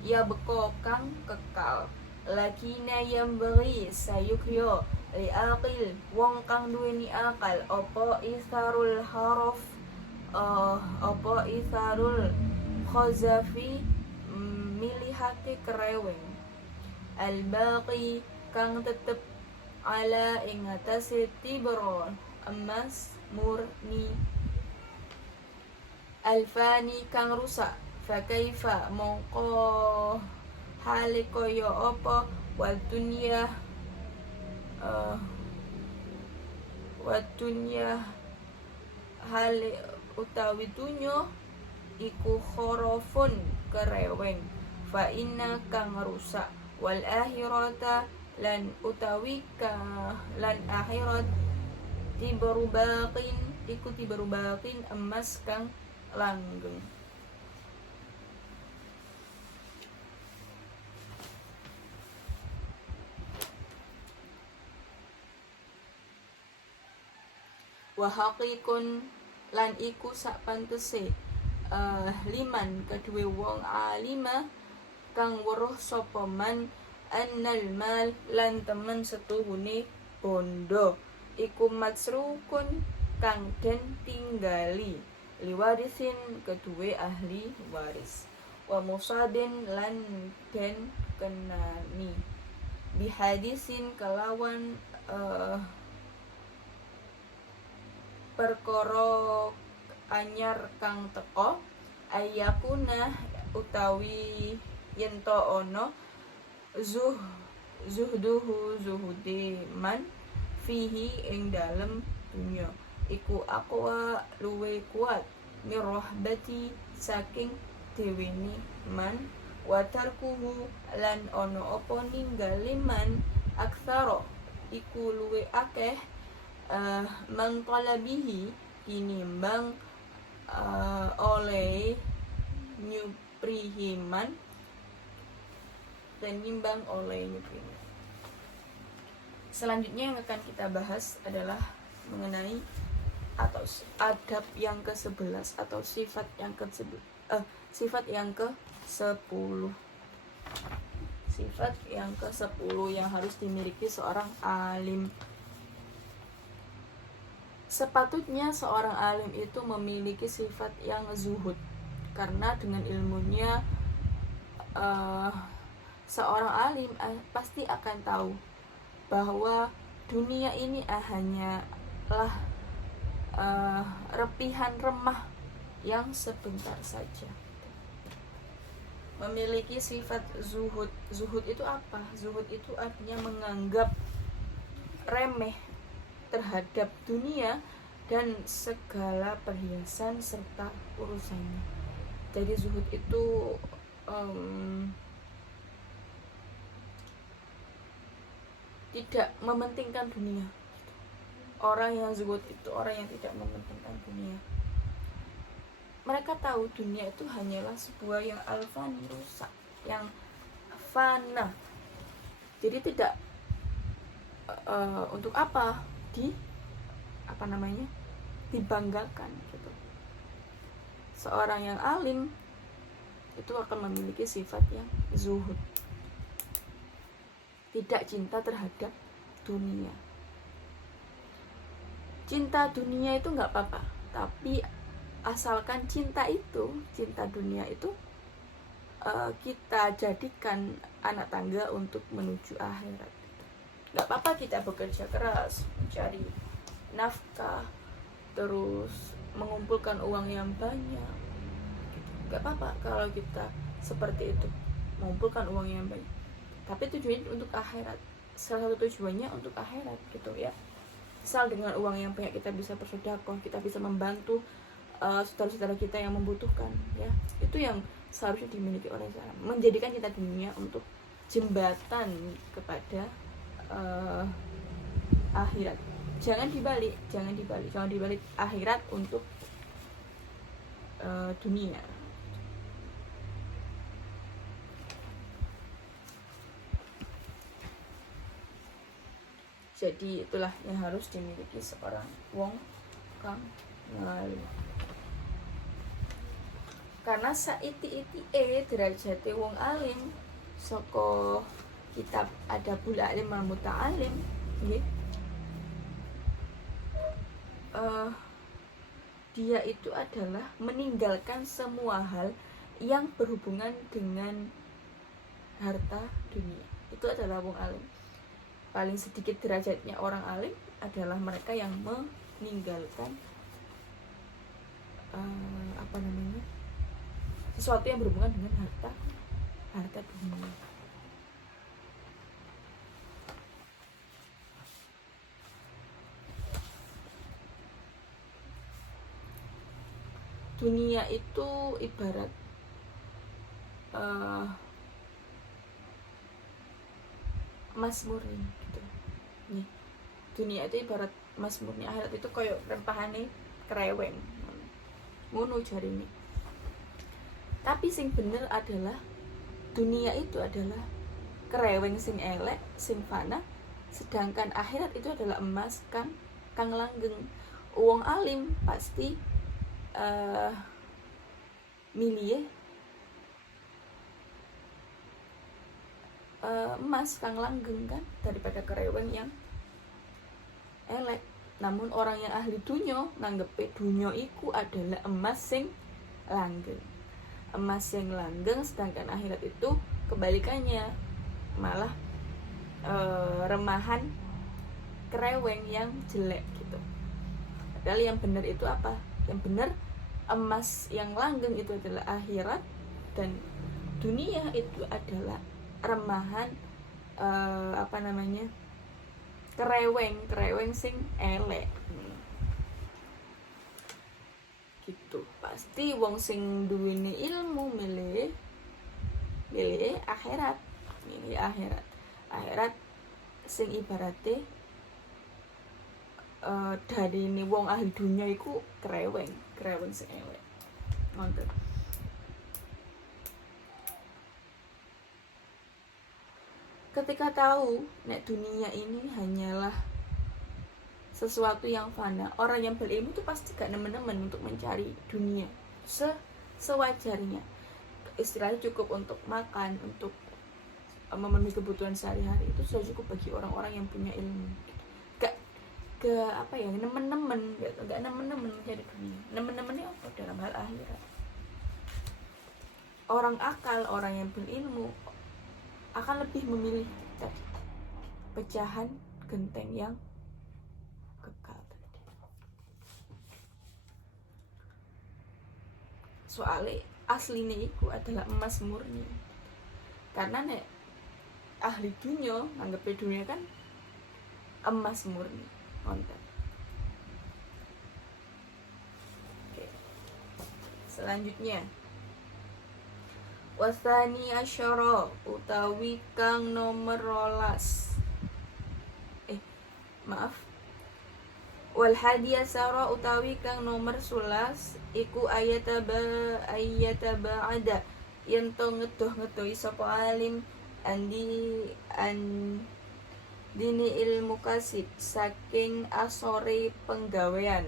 ya beko kang kekal, lakina yang beri sayukyo li aqil wong kang duweni akal apa isarul haraf apa isarul khazafi milihake kereweng, al baqi kang tetep ala ing atase tibron emas murni, alfani kang rusak, fakaifa mongko hale kaya apa wal dunya hale utawi dunya iku khorofun kereweng, fa inna kang rusak, wal akhirata lan utawi lan akhirat tibarubakin iku tibarubakin emas kang langgeng. Wa haqiqun lan iku sak pantese liman kedue wong alima kang weruh sapa man annal mal lan temen setuhune bondo iku matsrukun kang den tinggali liwarisin kedue ahli waris, wa musabin lan den kenani bihadisin kelawan perkara anyar kang teko, ayakuna utawi yento ono zuhduhu zuhudi man fihi ing dalem dunya iku aqwa luwe kuat mirahbati saking deweni man, wa tarkuhu lan ono apa ninggali man aksara iku luwe akeh mangkalabihi tinimbang oleh nyuprihiman tinimbang oleh nyuprihiman. Selanjutnya yang akan kita bahas adalah mengenai atau adab yang ke-11 atau sifat yang ke-10. Sifat yang ke-10 yang harus dimiliki seorang alim. Sepatutnya seorang alim itu memiliki sifat yang zuhud, karena dengan ilmunya seorang alim pasti akan tahu bahwa dunia ini hanyalah repihan remah yang sebentar saja. Memiliki sifat zuhud. Zuhud itu apa? Zuhud itu artinya menganggap remeh terhadap dunia dan segala perhiasan serta urusannya. Jadi zuhud itu tidak mementingkan dunia. Orang yang zuhud itu orang yang tidak mementingkan dunia. Mereka tahu dunia itu hanyalah sebuah yang alfani, rusak, yang fana. Jadi tidak untuk apa dibanggakan gitu. Seorang yang alim itu akan memiliki sifat yang zuhud, tidak cinta terhadap dunia. Cinta dunia itu nggak apa-apa, tapi asalkan cinta dunia itu kita jadikan anak tangga untuk menuju akhirat. Nggak apa-apa kita bekerja keras mencari nafkah, terus mengumpulkan uang yang banyak. Nggak apa-apa kalau kita seperti itu, mengumpulkan uang yang banyak. Tapi tujuannya untuk akhirat. Salah satu tujuannya untuk akhirat gitu ya. Misal dengan uang yang banyak kita bisa bersedekah, kita bisa membantu saudara-saudara kita yang membutuhkan ya. Itu yang seharusnya dimiliki oleh seorang, menjadikan cinta dunia untuk jembatan kepada akhirat. Jangan dibalik akhirat untuk dunia. Jadi itulah yang harus dimiliki seorang wong kang ngalim. Karena saiti-iti derajate wong alim saka kitab Adabul Alim wal Muta'alim nggih. Dia itu adalah meninggalkan semua hal yang berhubungan dengan harta dunia. Itu adalah wong alim. Paling sedikit derajatnya orang alim adalah mereka yang meninggalkan sesuatu yang berhubungan dengan harta dunia. Dunia itu ibarat emas murni gitu. Nih, dunia itu ibarat emas murni, akhirat itu koyo rempahane kreweng. Ngono jarine. Tapi sing bener adalah dunia itu adalah kreweng sing elek, sing fana, sedangkan akhirat itu adalah emas kang langgeng. Wong alim pasti milih emas kang langgeng kan daripada kreweng yang elek. Namun orang yang ahli dunyo nanggepe dunyo iku adalah emas sing langgeng. Emas yang langgeng, sedangkan akhirat itu kebalikannya, malah remahan kreweng yang jelek gitu. Padahal yang benar itu apa? Yang benar emas yang langgeng itu adalah akhirat, dan dunia itu adalah remahan kreweng sing elek. Gitu. Pasti wong sing duweni ilmu milih akhirat. Akhirat sing ibarate dari ini wong ahli dunia iku kreweng sing elek. Ngoten. Ketika tahu nek dunia ini hanyalah sesuatu yang fana, orang yang berilmu itu pasti gak nemen-nemen untuk mencari dunia sewajarnya. Istilahnya cukup untuk makan, untuk memenuhi kebutuhan sehari-hari, itu sudah cukup bagi orang-orang yang punya ilmu. Gak nemen-nemen mencari dunia. Nemen-nemennya apa? Dalam hal akhirat. Orang akal, orang yang berilmu akan lebih memilih pecahan genteng yang kekal tadi. soalnya aslinya iku adalah emas murni. Karena nek ahli dunia anggap dunia kan emas murni konten. Oke. Selanjutnya wasani asyara utawi kang nomor rolas wal hadiyasara utawi kang nomor 11 iku ayataba ada yen to ngedoh-ngedohi sapa alim dini ilmu kasib saking asore penggawean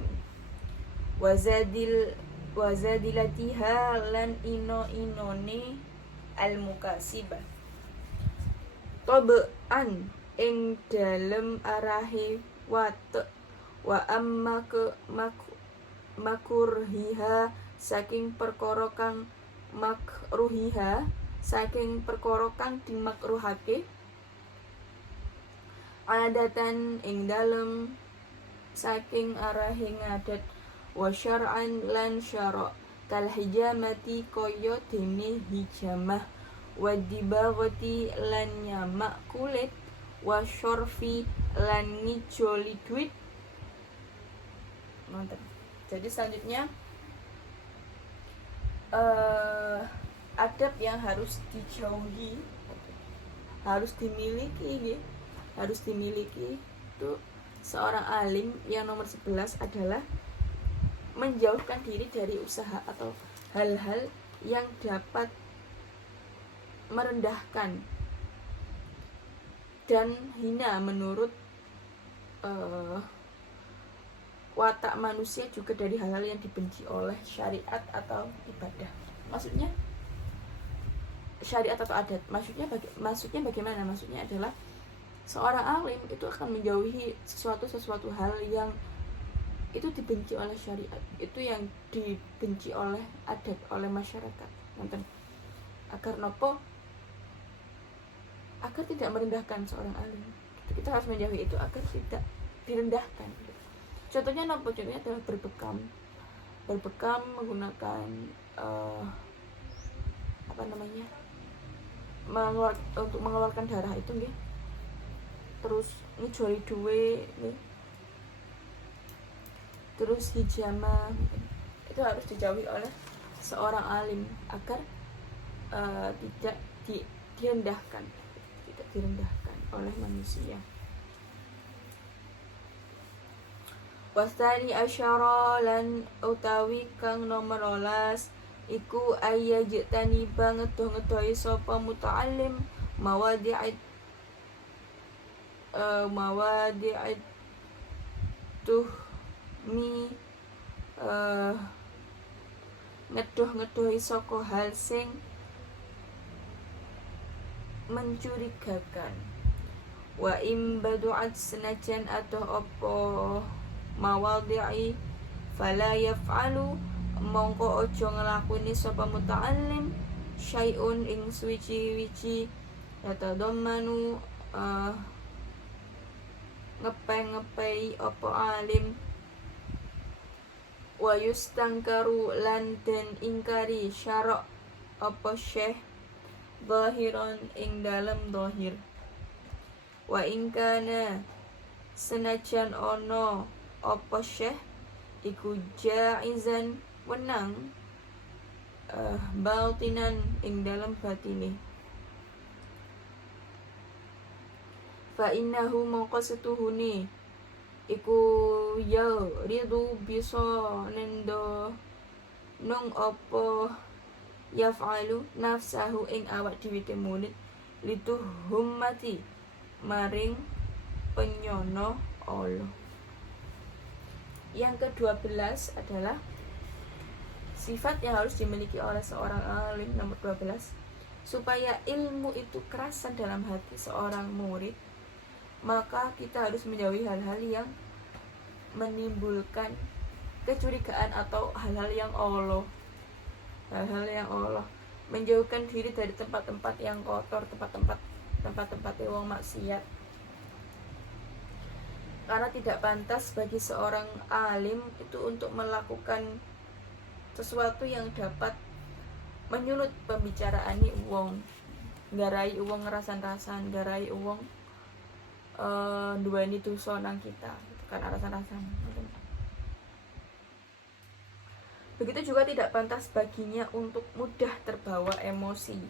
wazadilatiha lan inone al mukasibah tobean ing dalem arahe watek wa amma ke makurhiha saking perkara kang makruhiha saking perkara kang dimakruhake adatan ing dalem saking arahe ngadat wa syar'an lan syara' kal hijamati kaya dene hijamah wa dibaghati lan nyamak kulit wa syarfi lan ngijoli duit. Mantap. Jadi selanjutnya adab yang harus dijauhi, harus dimiliki itu seorang alim yang nomor 11 adalah menjauhkan diri dari usaha atau hal-hal yang dapat merendahkan dan hina menurut watak manusia, juga dari hal-hal yang dibenci oleh syariat atau ibadah. Maksudnya syariat atau adat. Maksudnya bagaimana? Maksudnya adalah seorang alim itu akan menjauhi sesuatu hal yang itu dibenci oleh syariat, itu yang dibenci oleh adat, oleh masyarakat. Nonton. Agar nopo? Agar tidak merendahkan seorang alim. Kita harus menjauhi itu agar tidak direndahkan. Contohnya nopo? Contohnya adalah berbekam menggunakan untuk mengeluarkan darah itu nggih. Terus ngijoli duwe nggih. Terus hijama itu harus dijauhi oleh seorang alim agar tidak direndahkan oleh manusia. Wastani asyara lan utawi kang nomor 12 iku ayajtani banget ngedohi sapa muta'allim mawadi'at tuhmi ngedohi saka hal sing mencurigakan wa imbadu'at senajan atau apa mawadhi'i fala yaf'alu mongko aja nglakoni sapa muta'allim syai'un ing suci-wici yatadammanu ngepei apa alim wa yustangkaru lan den ingkari syara' apa syekh zahiran ing dalam zahir wa ingkana senajan ono apa syekh iku jaizan wenang batinan ing dalam batine fa innahu maqasatuhuni iku ya ridu bisa nendo nung apa yaf'alu nafsahu ing awak dhewe temunit lituhummati maring penyono Allah. Yang ke-12 adalah sifat yang harus dimiliki oleh seorang alim nomor 12 supaya ilmu itu kerasan dalam hati seorang murid, maka kita harus menjauhi hal-hal yang menimbulkan kecurigaan atau hal-hal yang Allah, menjauhkan diri dari tempat-tempat yang kotor, tempat-tempat wong maksiat. Karena tidak pantas bagi seorang alim itu untuk melakukan sesuatu yang dapat menyulut pembicaraan nih wong, garai uang ngerasan-rasan, garai uang duweni dosa nang kita, gitu kan alasan-alasan. Begitu juga tidak pantas baginya untuk mudah terbawa emosi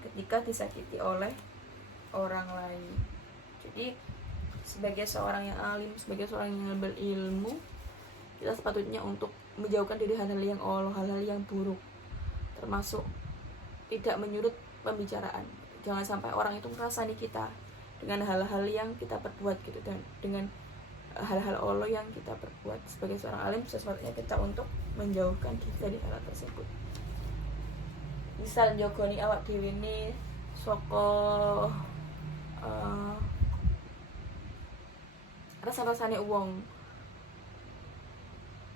ketika disakiti oleh orang lain. Jadi sebagai seorang yang alim, sebagai seorang yang berilmu, kita sepatutnya untuk menjauhkan diri hal-hal yang hal-hal yang buruk, termasuk tidak menyurut pembicaraan. Jangan sampai orang itu merasani kita dengan hal-hal yang kita perbuat gitu, dan dengan hal-hal Allah yang kita perbuat. Sebagai seorang alim, sesuatunya kita untuk menjauhkan diri dari hal tersebut. Misal jogoni awak dhewe ne saka rasa-rasane wong.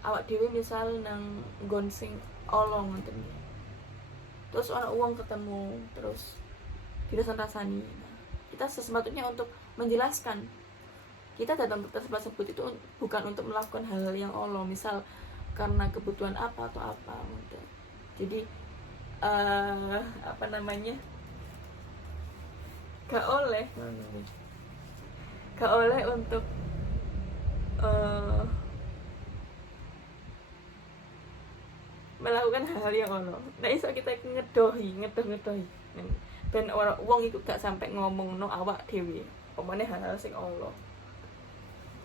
Awak dhewe misal nang nggon sing Allah ngoten. Terus ana wong ketemu, terus dirasan-rasani. Kita sepatutnya untuk menjelaskan kita datang ke tempat tersebut itu bukan untuk melakukan hal-hal yang Allah, misal karena kebutuhan apa atau apa gitu. Jadi apa namanya, gak oleh untuk melakukan hal-hal yang Allah. Nah iso kita ngedohi ben orang wong itu gak sampai ngomong no awak dhewe omane hal-hal sing Allah.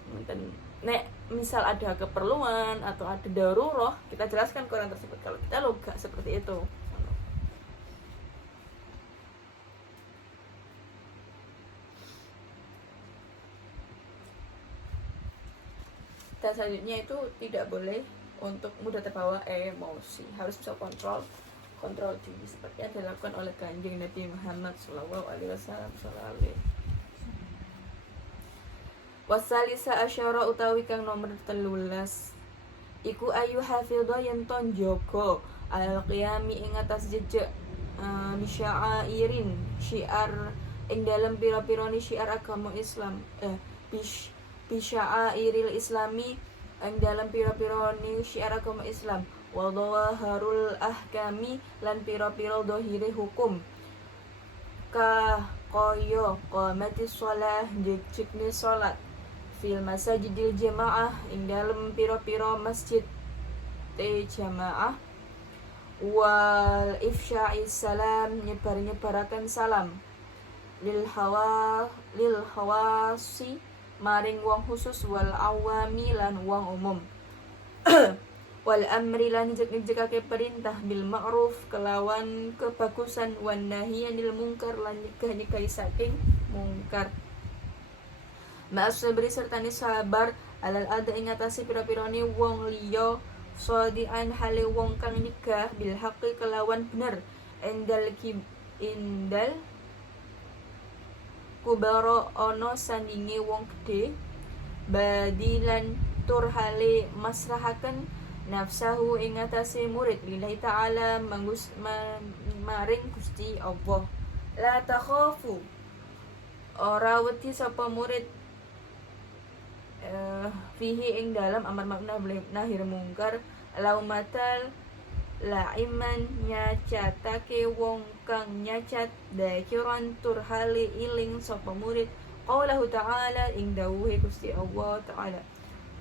Mungkin nek misal ada keperluan atau ada darurat, kita jelaskan ke orang tersebut kalau kita lo gak seperti itu. Dan selanjutnya itu tidak boleh untuk mudah terbawa emosi, harus bisa kontrol diri seperti yang dilakukan oleh Kanjeng Nabi Muhammad SAW. Wasalisa asyara utawi kang nomor 13 iku ayu hafidha yen ton jaga al qiyami ing atas jejak syairin syiar ing dalam pira-pira ni syiar agama Islam bisyairil islami ing dalam pira-pira ni syiar agama Islam wa dhawarul ahkami lan pira-pira dhahire hukum ka kaya qamatis shalah jejekne salat fil masajidil jamaah ing dalem pira-pira masjid jamaah wal ifsya'is salam nyebar-nyebaraken salam lil hawasi maring wong khusus wal awami lan wong umum wal amri lan njekake perintah bil ma'ruf kelawan kebagusan wan nahyanil munkar lan nyegah saking mungkar ma'as sabri sertane sabar alal ada ing atase pira-pirane wong liya sadian hale wong kang nikah bil haqqi kelawan bener indal kubara ana sandinge wong gedhe badilan tur hale masrahaken nafsahu ing atase murid lillahi ta'ala maring Gusti Allah. La takhafu ora wedi sapa murid fihi ing dalam amar ma'ruf nahi mungkar laumatal laiman nyacatake wong kang nyacat dakiran tur hale iling sapa murid qaulahu ta'ala ing dawuhe Gusti Allah ta'ala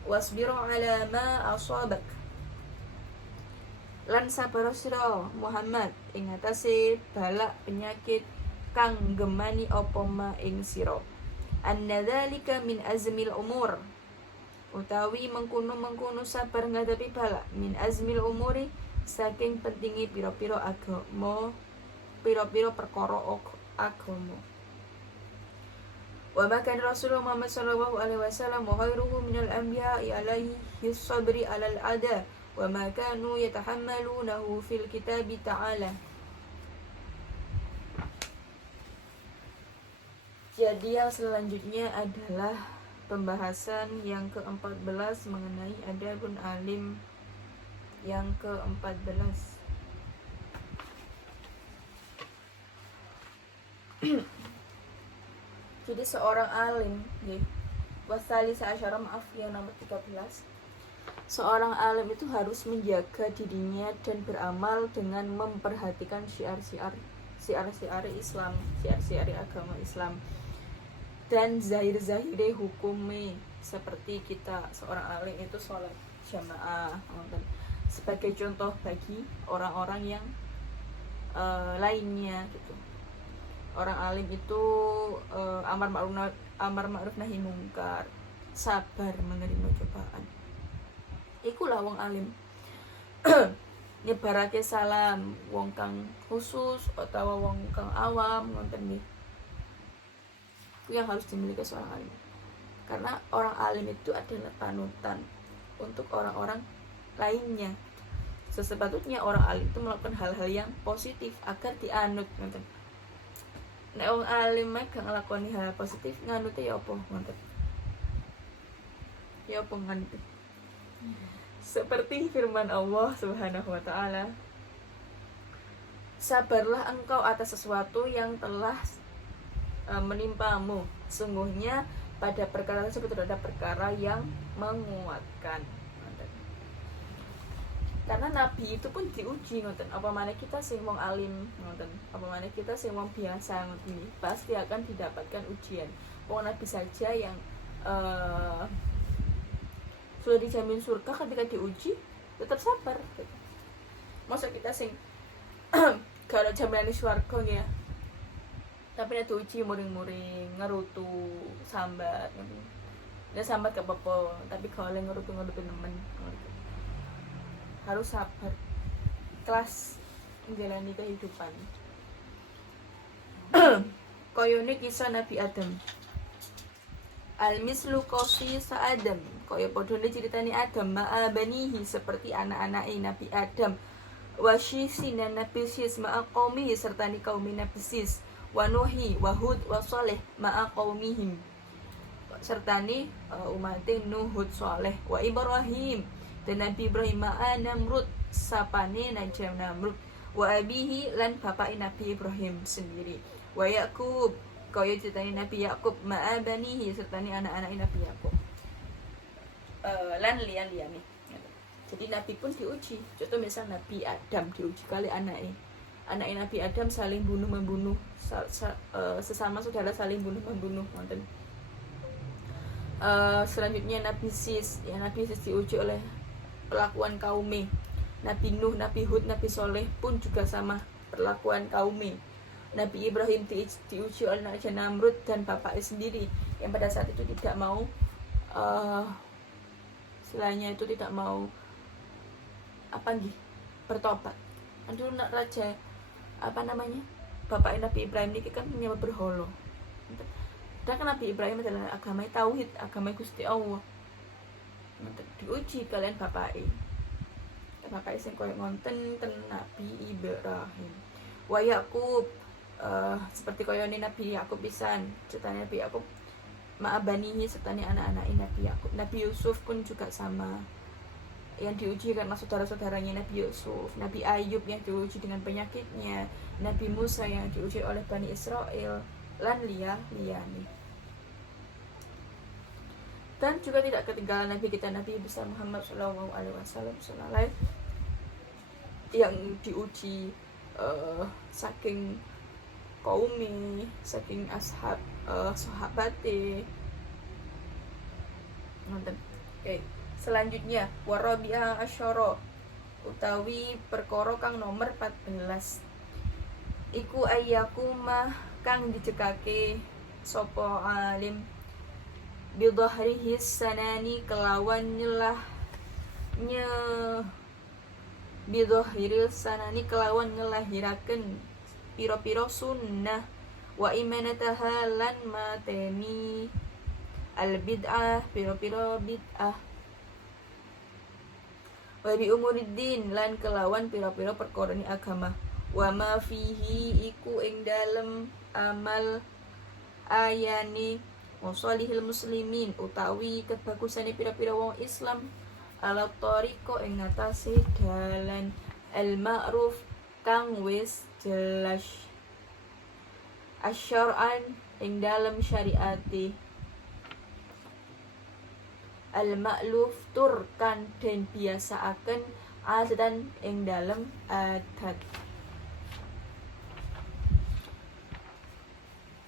wasbiru ala ma asabak lan sabar sira Muhammad ing atase balak penyakit kang gemani apa ma ing sira annadzalika min azmil umur utawi mengkono sabar ngadapi balak min azmil umuri saking pentingi pira-pira agama pira-pira perkara agama wa makan Rasulullah Muhammad sallallahu alaihi wasallam wa khairuhu minal anbiya'i alaihi sabri alal ada wa ma kanu yatahammalunahu fil kitabi ta'ala. Jadi yang selanjutnya adalah pembahasan yang ke-14 mengenai adabun alim yang ke-14. Jadi seorang alim, wasalisa asyara maaf yang nomor 13 Seorang alim itu harus menjaga dirinya dan beramal dengan memperhatikan syiar-syiar Islam, syiar-syiar agama Islam, dan zahir-zahire hukumnya. Seperti kita seorang alim itu sholat jamaah, sebagai contoh bagi orang-orang yang lainnya gitu. Orang alim itu amar ma'ruf nahi mungkar, sabar menerima cobaan. Ikulah wong alim. Nyebarake salam wong kang khusus utawa wong kang awam, ngoten nggih. Itu yang harus dimiliki seorang alim. Karena orang alim itu adalah panutan untuk orang-orang lainnya. Sepatutnya orang alim itu melakukan hal-hal yang positif agar dianut, ngoten. Nek wong alim gak nglakoni hal positif, nganute ya apa, ngoten. Ya apa nganute. Seperti firman Allah Subhanahu wa taala, sabarlah engkau atas sesuatu yang telah menimpamu. Sungguhnya pada perkara tersebut ada perkara yang menguatkan. Karena nabi itu pun diuji, ngoten. Apa mana kita sing wong alim, ngoten. Apa mana kita sing wong biasa, ngoten. Pasti akan didapatkan ujian. Wong nabi saja yang sudah dijamin surga ketika diuji tetap sabar gitu. Masa kita sing kalau jaminan surga ya, tapi nek diuji muring-muring ngerutu sambat gitu. Ya sambat gak apa-apa, tapi kalau ngerutu temen gitu. Harus sabar, ikhlas menjalani kehidupan. Koyone kisah Nabi Adam. Al-mislu qasisa Adam, kaya padane ceritani Adam ma'a banihi, seperti anak-anake Nabi Adam, wa shisina Nabi Sis ma'a qaumihi, sertani kaum Nabi Sis, wa Nuhi wa Hud wa Saleh ma'a qaumihim, sertani umate Nuh, Hud, Saleh, wa Ibrahim, dan Nabi Ibrahim ma'a Namrud, sapane Najam Namrud, wa abihi, lan bapake Nabi Ibrahim sendiri, wa Yakub, kaya ceritani Nabi Yakub ma'a banihi, sertani anak-anak Nabi Yakub, lan lian-liane. Jadi Nabi pun diuji. Contoh misal Nabi Adam diuji kali anaknya Nabi Adam saling bunuh-membunuh, sesama saudara saling bunuh-membunuh, ngoten. Selanjutnya Nabi Sis, ya Nabi Sis diuji oleh perlakuan kaumnya. Nabi Nuh, Nabi Hud, Nabi Soleh pun juga sama perlakuan kaumnya. Nabi Ibrahim diuji oleh Nabi Namrud dan bapaknya sendiri, yang pada saat itu tidak mau istilahnya itu tidak mau bertobat. Kan dulu nak raja bapaknya Nabi Ibrahim ini kan menyembah berhala. Sedangkan Nabi Ibrahim adalah agama tauhid, agama Gusti Allah. Diuji kalian bapaknya sing koyo ngonten ten Nabi Ibrahim. Wa Yakub, seperti koyo Nabi Yakub pisan, ceritanya Nabi Yakub ma'abanihi, sertani anak-anak Nabi Yakub. Nabi Yusuf pun juga sama, yang diuji karena saudara-saudaranya Nabi Yusuf. Nabi Ayub yang diuji dengan penyakitnya. Nabi Musa yang diuji oleh Bani Israel, lan liya-liyane. Dan juga tidak ketinggalan Nabi kita Nabi besar Muhammad SAW yang diuji saking kaumi, saking sahabate. Oke. Selanjutnya warabi'a asyara, utawi perkara kang nomor 14, iku ayyakuma kang dicekake sapa alim bidhahrihi sanani, kelawan bidhahiril sanani, kelawan ngelahiraken piro-piro sunnah, wa imanataha, lan mateni al bid'ah, piro-piro bid'ah, wa bi umuriddin, lan kelawan piro-piro perkara ni agama, wa ma fihi, iku ing dalem amal ayani wasalihil muslimin, utawi kebagusane piro-piro wong Islam, ala tariqa ing ngatasi dalan al ma'ruf kang wis jelas, asyar'an ing dalem syariati, al-ma'luf tur kan den biasaaken adatan ing dalem adat.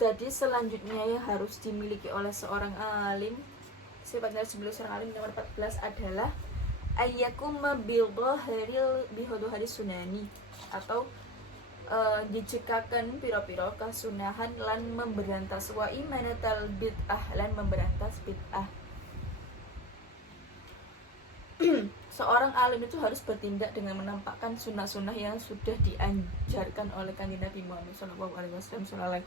Jadi selanjutnya yang harus dimiliki oleh seorang alim, sifatnya sebelum seorang alim nomor 14 adalah ayyakum bidhahari sunani, atau dijekaken pira-pira kasunahan lan memberantas wa imanatal bid'ah lan memberantas bid'ah. Seorang alim itu harus bertindak dengan menampakkan sunnah-sunnah yang sudah diajarkan oleh Kanjeng Nabi Muhammad SAW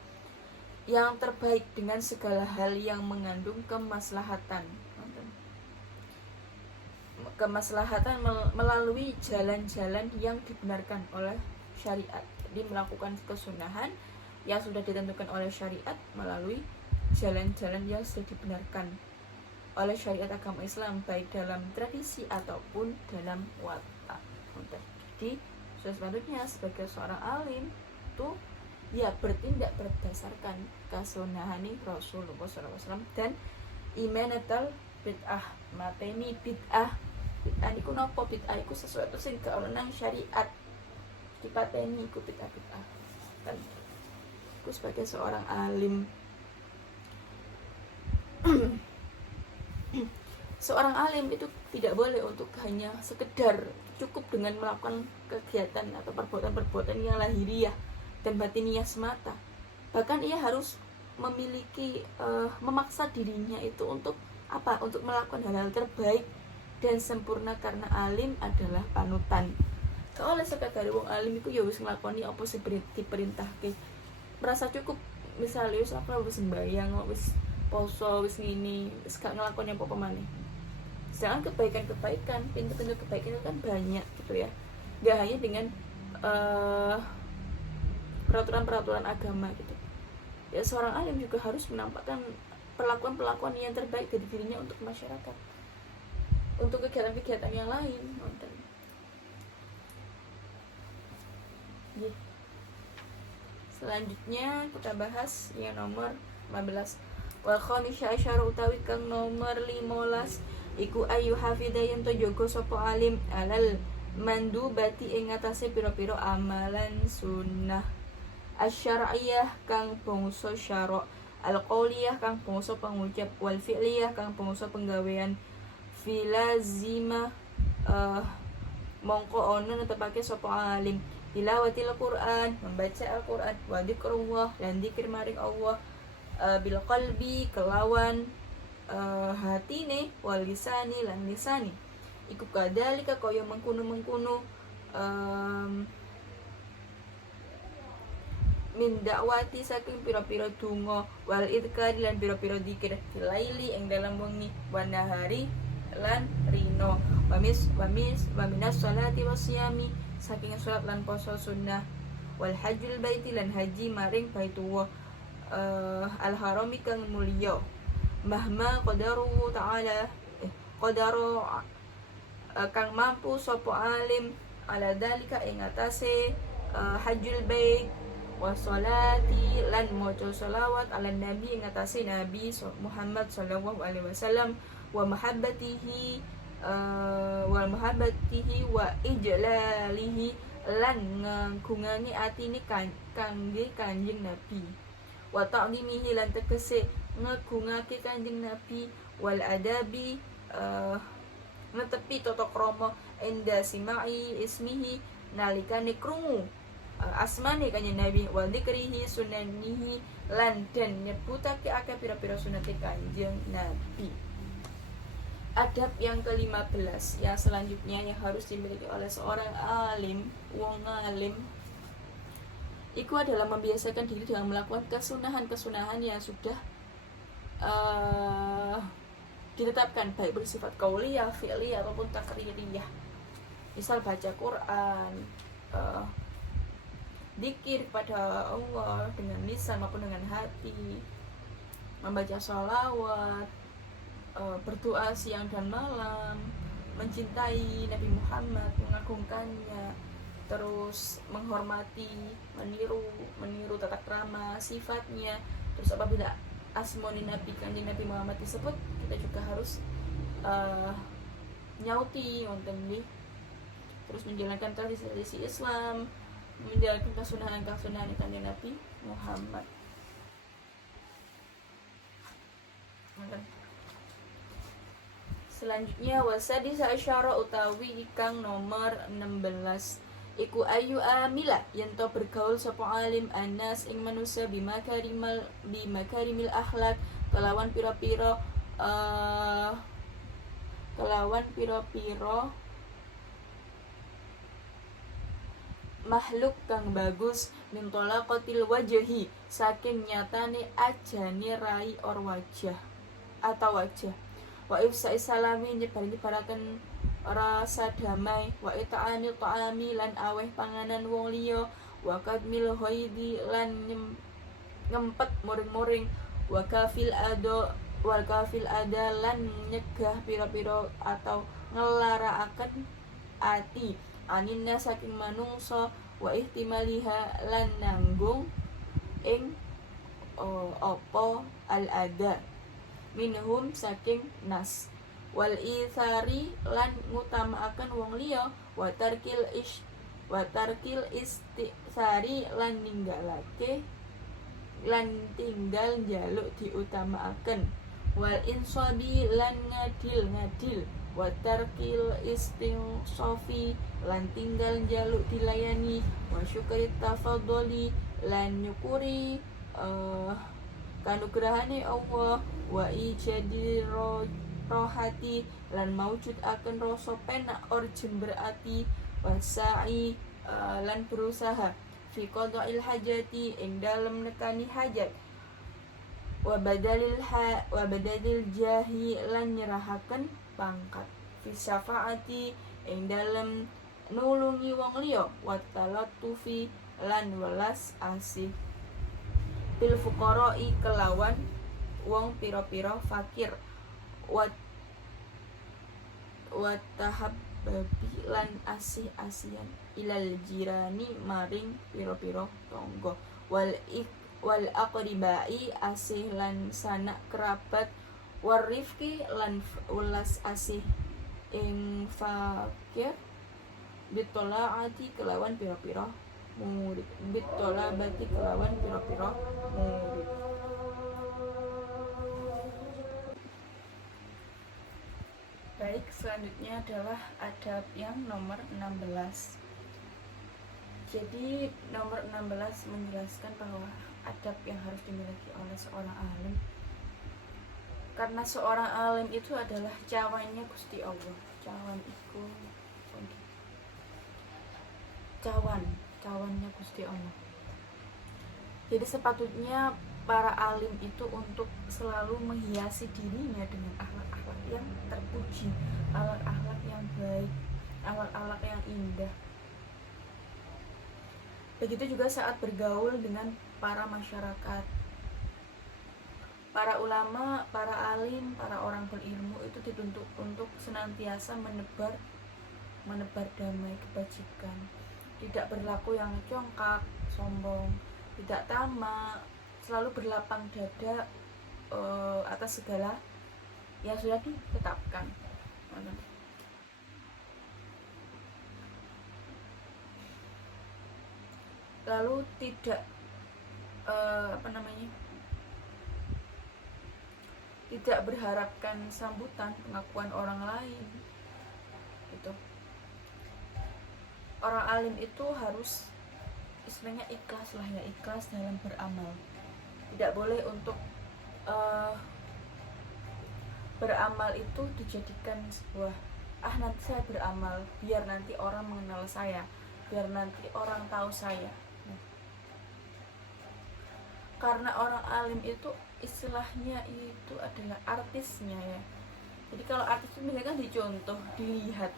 yang terbaik dengan segala hal yang mengandung kemaslahatan melalui jalan-jalan yang dibenarkan oleh syariat. Jadi melakukan kesunahan yang sudah ditentukan oleh syariat melalui jalan-jalan yang sudah dibenarkan oleh syariat agama Islam, baik dalam tradisi ataupun dalam watak. Jadi selanjutnya sebagai seorang alim itu ya bertindak berdasarkan kasunahan Rasulullah SAW dan imanatal bid'ah, mateni bid'ah. Bid'ah niku napa? Bid'ah iku sesuatu sing gak ono nang syariat, dipateni iku bid'ah. Kan aku sebagai seorang alim seorang alim itu tidak boleh untuk hanya sekedar cukup dengan melakukan kegiatan atau perbuatan-perbuatan yang lahiriah dan batiniah semata. Bahkan ia harus memiliki memaksa dirinya itu untuk apa? Untuk melakukan hal-hal terbaik dan sempurna, karena alim adalah panutan. Soalnya sekadar wong alim iku ya wis nglakoni apa sing diperintahke. Merasa cukup, misalnya wis aku wis sembahyang, wis poso, wis ngini, wis gak nglakoni apa-apa maneh. Sedangkan kebaikan-kebaikan, pintu-pintu kebaikan itu kan banyak gitu ya. Gak hanya dengan peraturan-peraturan agama gitu. Ya seorang alim juga harus menampakkan perlakuan-perlakuan yang terbaik dari dirinya untuk masyarakat, untuk kegiatan-kegiatan yang lain. Selanjutnya kita bahas yang nomor 15. Wal khamisya asyara utawi kang nomor 15 iku ayu hafidayan to jogo sapa alim alal mandubati ing atase pira-pira amalan sunnah asyariyah kang bangsa syara', al-qauliyah kang bangsa pangucap, wal fi'liyah kang bangsa penggawean, filazima mongko ono netepake sapa alim tilawatil Quran, membaca Al-Quran, wa dzikrullah lan zikir maring Allah, bil qalbi kelawan hatine, wal lisani lan lisani. Iku kadalika kaya mengkono-mengkono min dakwati saking pira-pira donga, wal idkar lan pira-pira zikir, laili ing dalam wengi, wa nahari lan rino, wa minas sholati wasyami saking salat lan poso sunnah, wal hajjul baiti lan haji maring baitullah al harami kang mulya, mahma qadaru ta'ala qadaru kang mampu sapa alim ala dalika ing atase hajjul bait wa sholati lan maca sholawat ala nabi ing atase nabi Muhammad sallallahu alaihi wasallam, wa mahabbatihi wa ijlalihi lan ngagungani atine kangge Kanjeng Nabi, wa ta'limihi lan tegese ngagungake Kanjeng Nabi, wal adabi netepi tata krama enda simai ismihi nalikane krungu asmane Kanjeng Nabi, wal dzikrihi sunanihi lan den nyebutake akeh pira-pira sunate Kanjeng Nabi. Adab yang ke-15 yang selanjutnya yang harus dimiliki oleh seorang alim, wong alim, itu adalah membiasakan diri dengan melakukan kesunahan-kesunahan yang sudah ditetapkan, baik bersifat qauliyah, fi'liyah ataupun takririyah. Misal baca Quran, dzikir kepada Allah dengan lisan maupun dengan hati, membaca sholawat, berdoa siang dan malam, mencintai Nabi Muhammad, mengagungkannya, terus menghormati, meniru tata krama, sifatnya. Terus apabila asmoni Nabi Kanjeng Nabi Muhammad disebut, kita juga harus nyauti wonten nggih, terus menjalankan tradisi Islam, menjalankan kasunahan Kanjeng Nabi Muhammad. Selanjutnya wasadisa asyara utawi kang nomor 16 iku ayu amila yen to bergaul sapa alim anas ing manusia bimakarimil akhlak kelawan pira-pira makhluk kang bagus min talaqatil wajhi saking nyatane ajane rai or wajah atau wajah wa ifsa salami nyebaraken rasa damai wa ita'ani ta'ami lan aweh panganan wong liya wa kadmil haidi lan ngempet muring-muring wa kafil ada lan nyegah pira-pira atau ngelaraaken ati aninna saking manungsa wa ihtimaliha lan nanggung ing apa al ada minhum saking nas wal ithari lan ngutamaaken wong liya wa tarkil istisari lan ninggalake lan tinggal njaluk diutamaaken wal insabi lan ngadil wa tarkil istinsofi lan tinggal njaluk dilayani wa syukri tafadholi lan nyukuri kanugrahane Allah wa ijadi rohati lan maujud akan rasa penak or jember ati wasai lan berusaha fi qada'il hajati ing dalem nekani hajat wa badalil jahi lan nyerahaken pangkat fi syafaati ing dalem nulungi wong liya wa talattufi lan welas asih bil fuqara'i kelawan wong pira-pira fakir wa tahabbabi lan asih-asihan ilal jirani maring pira-pira tangga wal aqribai asih lan sanak kerabat warifki lan welas asih ing fakir bitolaati kelawan pira-pira murid bitolabati kelawan pira-pira murid. Baik, selanjutnya adalah adab yang nomor 16. Jadi nomor 16 menjelaskan bahwa adab yang harus dimiliki oleh seorang alim, karena seorang alim itu adalah cawannya Gusti Allah. Cawannya Gusti Allah. Jadi sepatutnya para alim itu untuk selalu menghiasi dirinya dengan akhlak-akhlak yang terpuji, akhlak-akhlak yang baik, akhlak-akhlak yang indah. Begitu juga saat bergaul dengan para masyarakat, para ulama, para alim, para orang berilmu itu dituntut untuk senantiasa menebar damai kebajikan, tidak berlaku yang congkak, sombong, tidak tamak, selalu berlapang dada atas segala yang sudah ditetapkan. Lalu tidak tidak berharapkan sambutan pengakuan orang lain. Itu orang alim itu harus istilahnya ikhlas dalam beramal. Tidak boleh untuk beramal itu dijadikan sebuah nanti saya beramal biar nanti orang mengenal saya, biar nanti orang tahu saya. Karena orang alim itu istilahnya itu adalah artisnya ya. Jadi kalau artis itu biasanya kan dicontoh, dilihat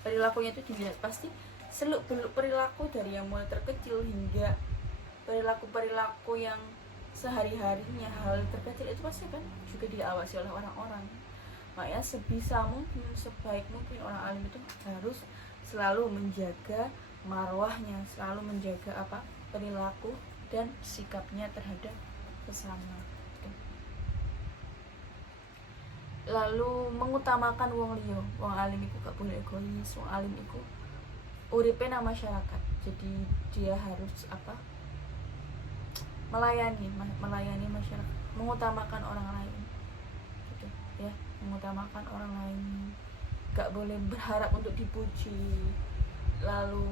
perilakunya itu dilihat, pasti seluk-beluk perilaku dari yang mulai terkecil hingga perilaku yang sehari-harinya, hal terkecil itu pasti kan juga diawasi oleh orang-orang. Makanya sebisa mungkin, sebaik mungkin orang alim itu harus selalu menjaga marwahnya, selalu menjaga perilaku dan sikapnya terhadap sesama. lalu mengutamakan wong liya. Wong alim iku gak boleh egois, wong alim iku uripe nang masyarakat. Jadi dia harus apa? melayani masyarakat, mengutamakan orang lain. Gitu ya, mengutamakan orang lain. Gak boleh berharap untuk dipuji. Lalu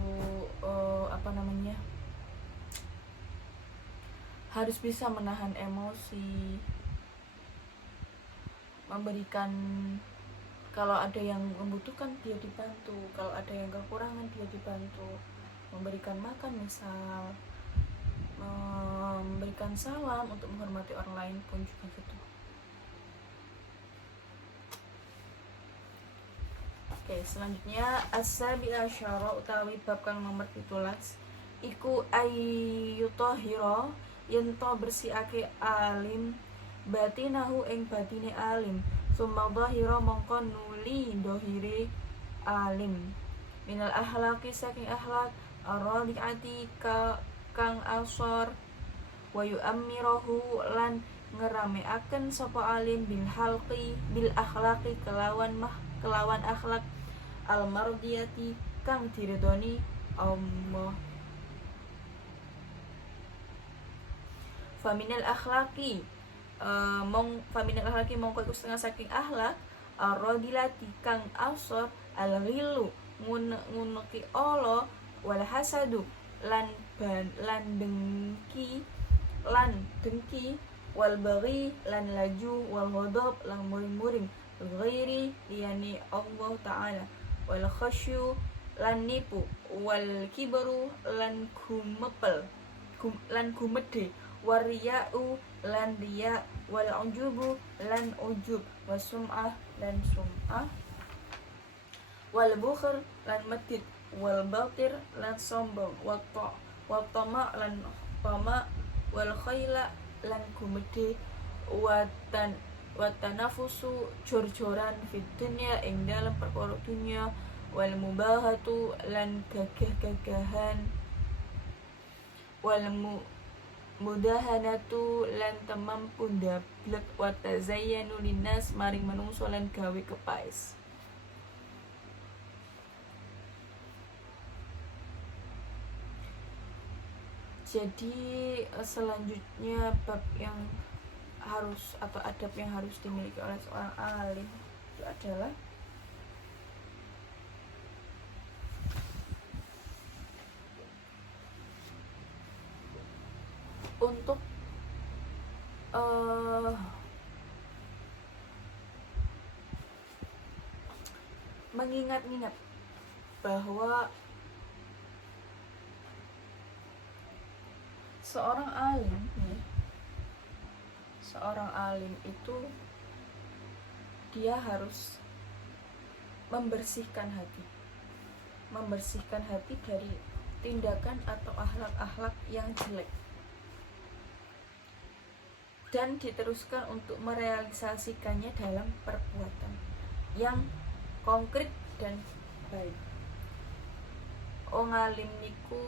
harus bisa menahan emosi, memberikan, kalau ada yang membutuhkan dia dibantu, kalau ada yang kekurangan dia dibantu, memberikan makan misal, memberikan salam, untuk menghormati orang lain pun juga gitu. Oke, selanjutnya as-sabi asyara utawi bab kang nomor 17 iku ayyutahira yen to bersihake alim batinahu ing batine alim summa dhahira mongko nuli dohire alim minal akhlaqi saking akhlak ar-radiati kang asor wa yu'ammirahu lan ngerameaken sapa alim bil akhlaqi kelawan akhlak al mardiyati kang diridoni Allah. Faminal akhlaqi mongko iku setengah saking akhlak ar-radilati kang asor al-ghillu nguneki Allah wal hasadu lan dengki wal baghi lan laju wal ghadab lan muring-muring ghairi liyani Allah taala wal khasyu lan nipu wal kibru lan gumedhe wariya'u lan riya wal ujubu lan ujub wasum'ah lan sum'ah wal bukhr lan medit wal batir lan sombong wal tama lan tama wal khaila lan gumedhe watanafusu jor-joran fid dunya ing dalam perkara dunya wal mubahatu lan gagah-gagahan wal mudahanatu lan temampu ndablek wa tazayyanu linnas maring manungsa lan gawe kepaes. Jadi selanjutnya bab yang harus atau adab yang harus dimiliki oleh seorang alim itu adalah untuk mengingat-ingat bahwa seorang alim itu dia harus membersihkan hati dari tindakan atau akhlak-akhlak yang jelek, dan diteruskan untuk merealisasikannya dalam perbuatan yang konkret dan baik. Wong alim niku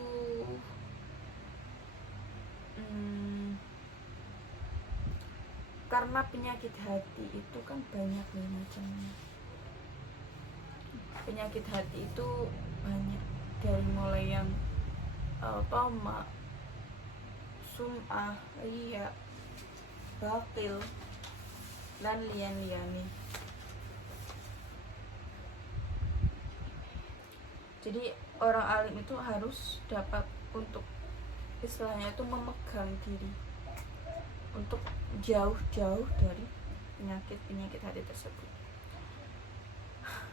karena penyakit hati itu kan banyak nih macamnya. Penyakit hati itu banyak, dari mulai yang tama, sum'ah, riya, batil, dan lian-liani. Jadi orang alim itu harus dapat untuk istilahnya itu memegang diri untuk jauh-jauh dari penyakit hati tersebut.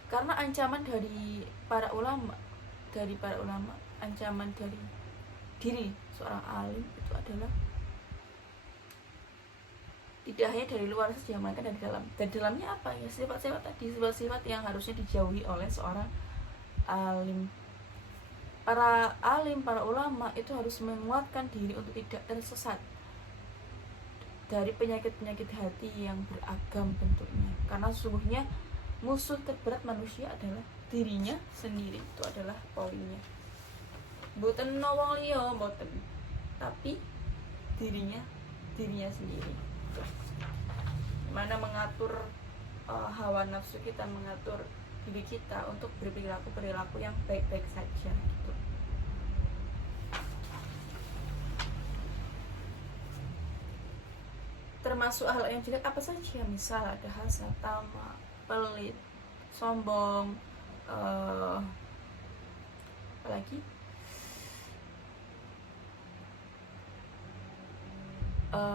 Karena ancaman dari para ulama, ancaman dari diri seorang alim itu adalah tidak hanya dari luar saja, melainkan dari dalam. Dan dalamnya apa ya? Sifat-sifat tadi, sifat-sifat yang harusnya dijauhi oleh seorang alim. Para ulama itu harus menguatkan diri untuk tidak tersesat dari penyakit-penyakit hati yang beragam bentuknya. Karena sesungguhnya musuh terberat manusia adalah dirinya sendiri. Itu adalah poinnya. Mboten wong liya, mboten, tapi dirinya sendiri. Mana mengatur hawa nafsu kita mengatur diri kita untuk berperilaku yang baik-baik saja gitu. Termasuk hal yang jelek apa saja, misal ada hasad, tamak, pelit, sombong, apalagi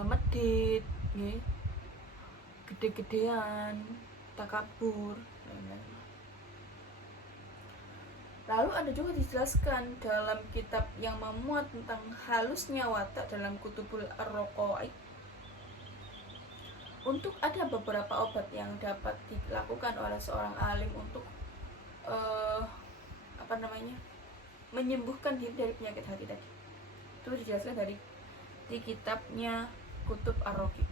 medit, gede-gedean, takabur, lalu ada juga dijelaskan dalam kitab yang memuat tentang halusnya watak dalam Kutubul Ar-Raqaiq. Untuk ada beberapa obat yang dapat dilakukan oleh seorang alim untuk menyembuhkan diri dari penyakit hati tadi. Itu dijelaskan di kitabnya Kutub Ar-Raqaiq.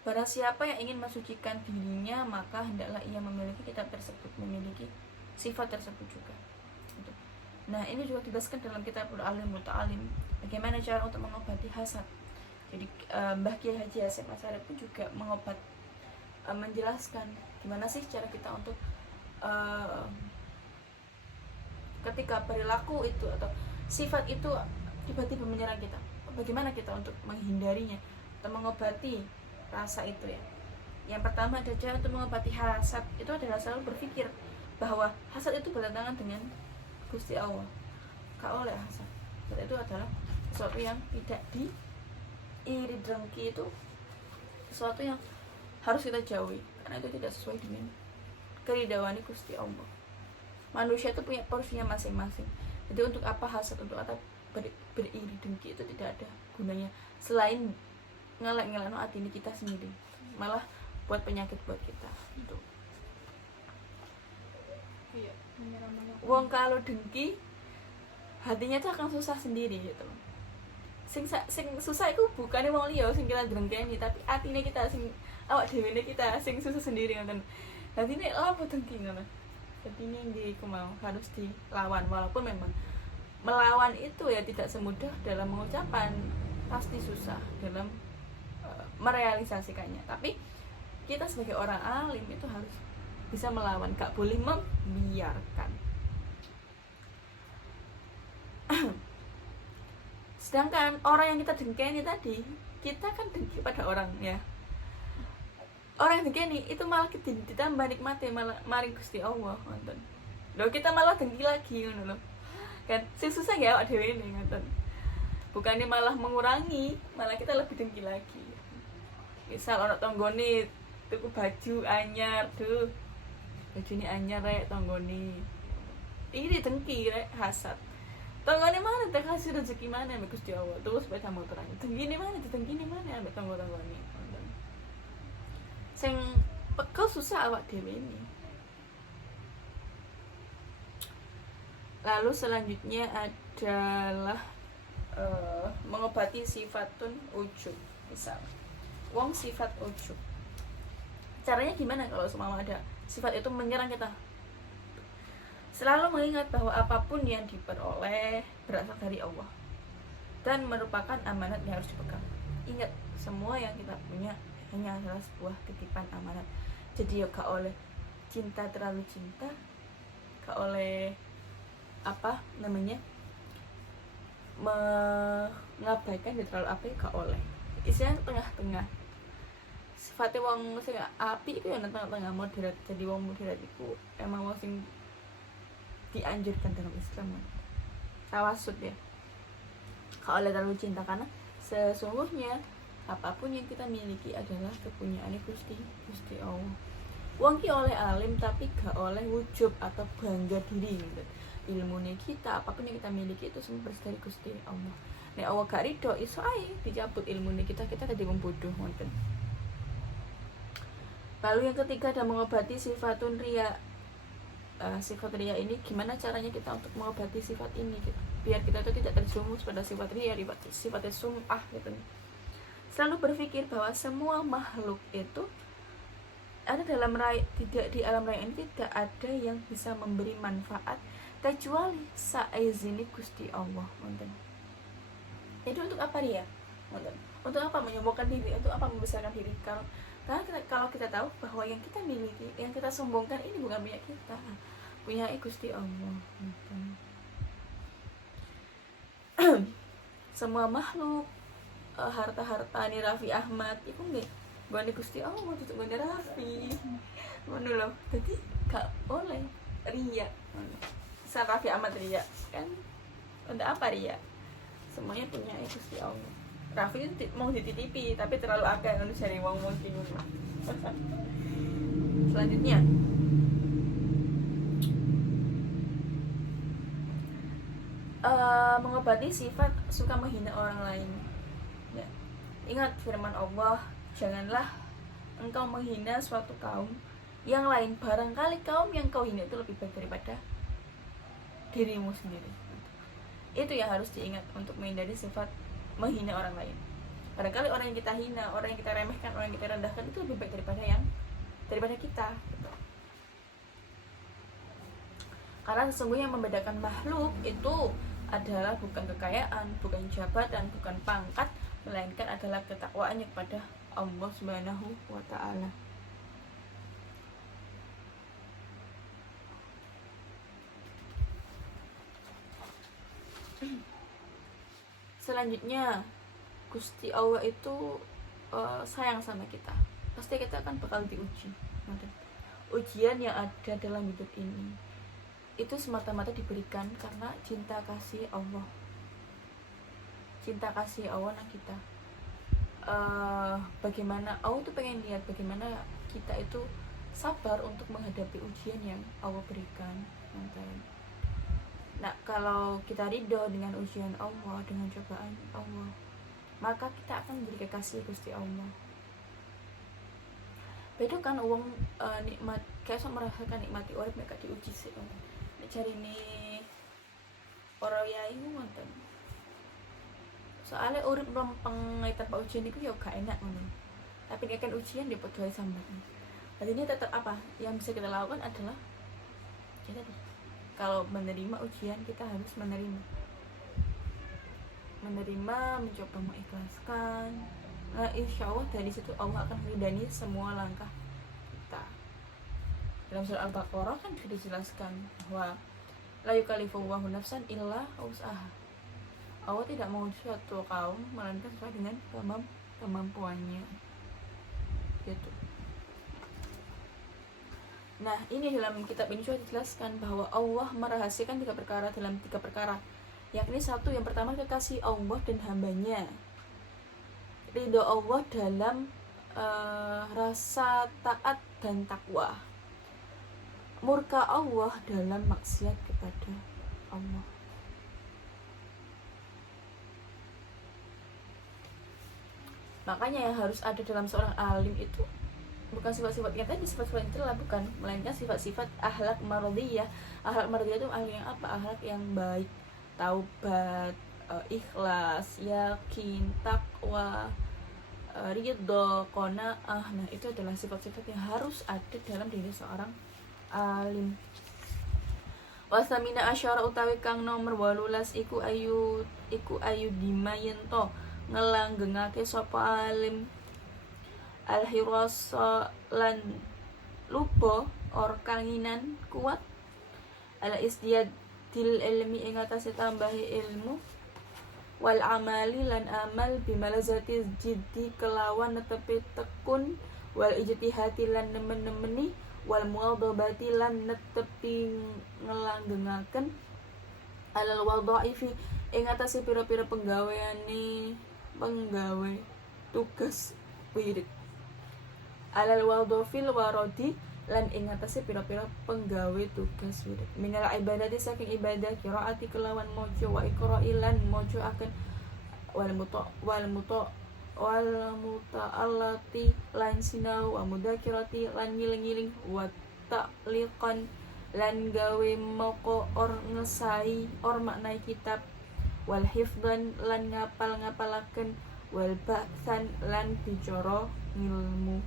Barang siapa yang ingin mensucikan dirinya, maka hendaklah ia memiliki kitab tersebut, memiliki sifat tersebut juga. Nah, ini juga dijelaskan dalam kitab Alim Muta'alim, bagaimana cara untuk mengobati hasad. Jadi Mbah Kiai Haji Hasyim Asy'ari pun juga menjelaskan gimana sih cara kita untuk ketika perilaku itu atau sifat itu tiba-tiba menyerang kita, bagaimana kita untuk menghindarinya atau mengobati rasa itu ya. Yang pertama ada cara untuk mengobati hasad, itu adalah selalu berpikir bahwa hasad itu bertentangan dengan Gusti Allah. Kau oleh hasad, itu adalah sesuatu yang tidak iri dengki, itu sesuatu yang harus kita jauhi karena itu tidak sesuai dengan keridhaan Gusti Allah. Manusia itu punya porsinya masing-masing. Jadi untuk apa hasad, untuk apa beriri dengki, itu tidak ada gunanya selain ngelak-ngelakno hati kita sendiri, malah buat penyakit buat kita. Untuk wong kalau dengki hatinya tuh akan susah sendiri gitu. Sing susah itu bukannya wong liya sing kita drengkeni, tapi atine kita sing awak dhewe kita sing susah sendiri ngoten. Hatine apa dengki ngono. Hatine nggih iku mau harus dilawan, walaupun memang melawan itu ya tidak semudah dalam mengucapkan, pasti susah dalam merealisasikannya. Tapi kita sebagai orang alim itu harus bisa melawan, gak boleh membiarkan. Sedangkan orang yang kita dengkeni tadi, kita kan dengki pada orang ya. Orang yang dengkeni itu malah ditambah nikmati, malah maring Gusti Allah ngoten. Loh kita malah dengki lagi ngono lho. Kan sing susah ya awak dhewe ini ngoten. Bukannya malah mengurangi, malah kita lebih dengki lagi. Misal orang tanggone tuku baju anyar, tuh bajune anyar rek tanggone. Ini dengki rek, hasad. Tanggane mana teh kasih rezeki mana ambek Gusti Allah, terus sepeda motor aja. Tenggine mana, ditenggine mana ambek tanggo-tanggone. Sing pekel susah awak dhewe ini. Lalu selanjutnya adalah mengobati sifatun ujub. Misal wong sifat ujub, caranya gimana kalau semua ada sifat itu menyerang kita? Selalu mengingat bahwa apapun yang diperoleh berasal dari Allah dan merupakan amanat yang harus dipegang. Ingat, semua yang kita punya hanya adalah sebuah titipan amanat. Jadi ya gak oleh cinta terlalu cinta, gak oleh mengabaikan dia terlalu apa, gak oleh. Istilahnya tengah-tengah. Sifatnya wong sing api itu yang tengah-tengah, moderat. Jadi wong moderat itu emang wong sing dianjurkan dalam Islam, tawasud ya. Gak oleh terlalu cinta, karena sesungguhnya apapun yang kita miliki adalah kepunyaan Gusti Allah. Wong ki oleh alim tapi gak oleh wujub atau bangga diri gitu. Ilmune kita, apapun yang kita miliki itu semua berasal dari Gusti Allah. Nek Allah gak ridho, iso ae dicabut ilmune kita jadi wong bodoh ngoten. Lalu yang ketiga ada mengobati sifatun riya. Sifat riya ini gimana caranya kita untuk mengobati sifat ini gitu, biar kita itu tidak terjerumus pada sifat riya, sifatnya sum'ah gitu. Selalu berpikir bahwa semua makhluk itu ada dalam raya, tidak di alam raya ini tidak ada yang bisa memberi manfaat kecuali saizini Gusti Allah. Jadi untuk apa riya? Untuk apa menyombongkan diri? Untuk apa membesarkan diri? Karena kalau kita tahu bahwa yang kita miliki, yang kita sombongkan ini bukan punya kita, punya Gusti Allah. Semua makhluk, harta-harta ni Raffi Ahmad itu nggak gone Gusti Allah, itu gone Raffi ngono lho. Jadi gak boleh ria. San Raffi Ahmad ria kan, untuk apa ria? Semuanya punya Gusti Allah. Raffi itu mau dititipi tapi terlalu akeh ngono jare wong-wong iki ngono. Selanjutnya mengobati sifat suka menghina orang lain ya. Ingat firman Allah, janganlah engkau menghina suatu kaum yang lain, barangkali kaum yang kau hina itu lebih baik daripada dirimu sendiri. Itu yang harus diingat untuk menghindari sifat menghina orang lain. Barangkali orang yang kita hina, orang yang kita remehkan, orang yang kita rendahkan itu lebih baik daripada kita gitu. Karena sesungguhnya yang membedakan makhluk itu adalah bukan kekayaan, bukan jabatan, bukan pangkat, melainkan adalah ketakwaannya kepada Allah Subhanahu wa Ta'ala. Selanjutnya, Gusti Allah itu sayang sama kita. Pasti kita akan bakal diuji. Ujian yang ada dalam hidup ini itu semata-mata diberikan karena cinta kasih Allah. Cinta kasih Allah nang kita. Bagaimana Allah tuh pengen lihat bagaimana kita itu sabar untuk menghadapi ujian yang Allah berikan. Nah, kalau kita ridho dengan ujian Allah, dengan cobaan Allah, maka kita akan menjadi kekasih Gusti Allah. Beda kan uang nikmat, kayak merasakan nikmati urip nek diuji sih. Cari nih para yai ngoten. Soalnya urip lempeng tanpa ujian itu ya gak enak ngono. Tapi nek kan ujian dia padha sambat. Artinya tetap apa? Yang bisa kita lakukan adalah kita kalau menerima ujian kita harus menerima, mencoba mengikhlaskan. Nah, insya Allah dari situ Allah akan meridani semua langkah kita. Dalam surah Al-Baqarah kan sudah dijelaskan bahwa la yukallifullahu nafsan illa wus'aha. Allah tidak mau suatu kaum melainkan sesuai dengan kemampuannya. Gitu. Nah, ini dalam kitab ini sudah dijelaskan bahwa Allah merahasiakan 3 perkara dalam 3 perkara. Yakni satu, yang pertama kekasih Allah dan hambanya. Ridho Allah dalam rasa taat dan takwa. Murka Allah dalam maksiat kepada Allah. Makanya yang harus ada dalam seorang alim itu bukan sifat-sifat yang tadi, sifat-sifat itu lah bukan, melainkan sifat-sifat akhlak mardhiyah. Akhlak mardhiyah itu akhlak yang apa? Akhlak yang baik, taubat, ikhlas, yakin, takwa, ridho, qanaah. Nah, itu adalah sifat-sifat yang harus ada dalam diri seorang alim. Wasamina asyara utawi kang nomor 18 iku ayu dimayento ngelanggengake sapa alim al-hirasa lan lupa or kanginan kuat ala isdiyadil ilmi ing atase tambahi ilmu wal amali lan amal bimalazati jiddi kelawan netepi tekun wal ijtihadi lan nemen-nemeni wal muwadhabati lan netepi ngelanggengaken alal wadhaifi ing atase pira-pira penggawe tugas wirid alal wadhafil waradi lan ing atase pira-pira penggawe tugas wirid minal ibadati saking ibadah qiraati kelawan maca wa iqra'i lan maca akan wal muta'allati lan sinau wa mudzakarati lan ngiling-ngiling wa ta'liqan lan gawe moko or ngesai or maknai kitab wal hifdhan lan ngapalaken wal ba'san lan bicara ilmu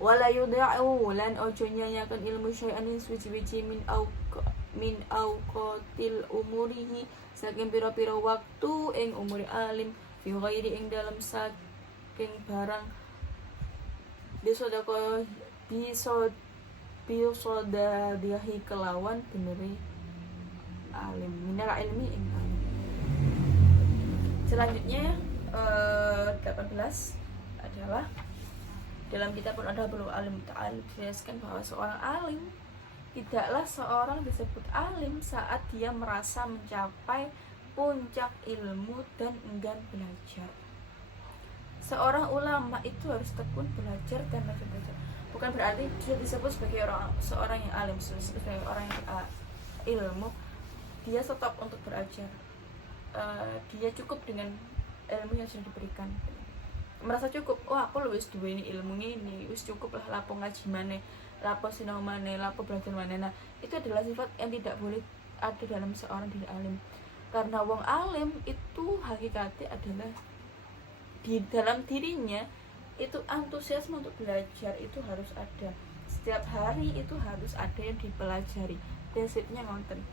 wala yudha'u lan ojo nyanyakan ilmu syai'an suci-suci min auqatil umurihi saking pira-pira waktu ing umuri alim fi ghairi ing dalam saking barang bisodadihi kelawan beneri alim minal ilmi ing alim. Selanjutnya 18 adalah dalam kitab pun ada belum alim ta'ala dijelaskan bahwa seorang alim tidaklah seorang disebut alim saat dia merasa mencapai puncak ilmu dan enggan belajar. Seorang ulama itu harus tekun belajar dan belajar. Bukan berarti dia disebut sebagai seorang yang alim, sebagai orang yang ilmu dia stop untuk belajar. Dia cukup dengan ilmu yang sudah diberikan, merasa cukup. Aku wis duwe ini ilmu ini, wis cukup lah, lapo ngaji maneh, lapo sinau maneh, lapo belajar maneh. Nah, itu adalah sifat yang tidak boleh ada dalam seorang diri alim. Karena wong alim itu hakikatnya adalah di dalam dirinya itu antusiasme untuk belajar itu harus ada. Setiap hari itu harus ada yang dipelajari. Prinsipnya ngonten.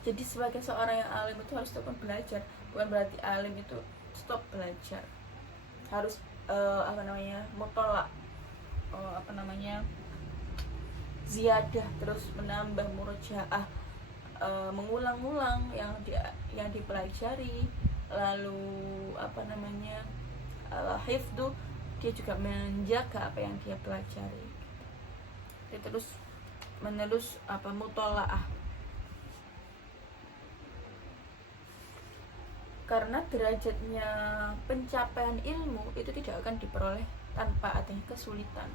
Jadi sebagai seorang yang alim itu harus tetap belajar. Bukan berarti alim itu stop belajar. Harus mutolak, ziyadah, terus menambah murojaah, mengulang-ulang yang dipelajari. Lalu hifdzu, dia juga menjaga apa yang dia pelajari. Dia terus menerus mutolaah. Karena derajatnya pencapaian ilmu itu tidak akan diperoleh tanpa adanya kesulitan.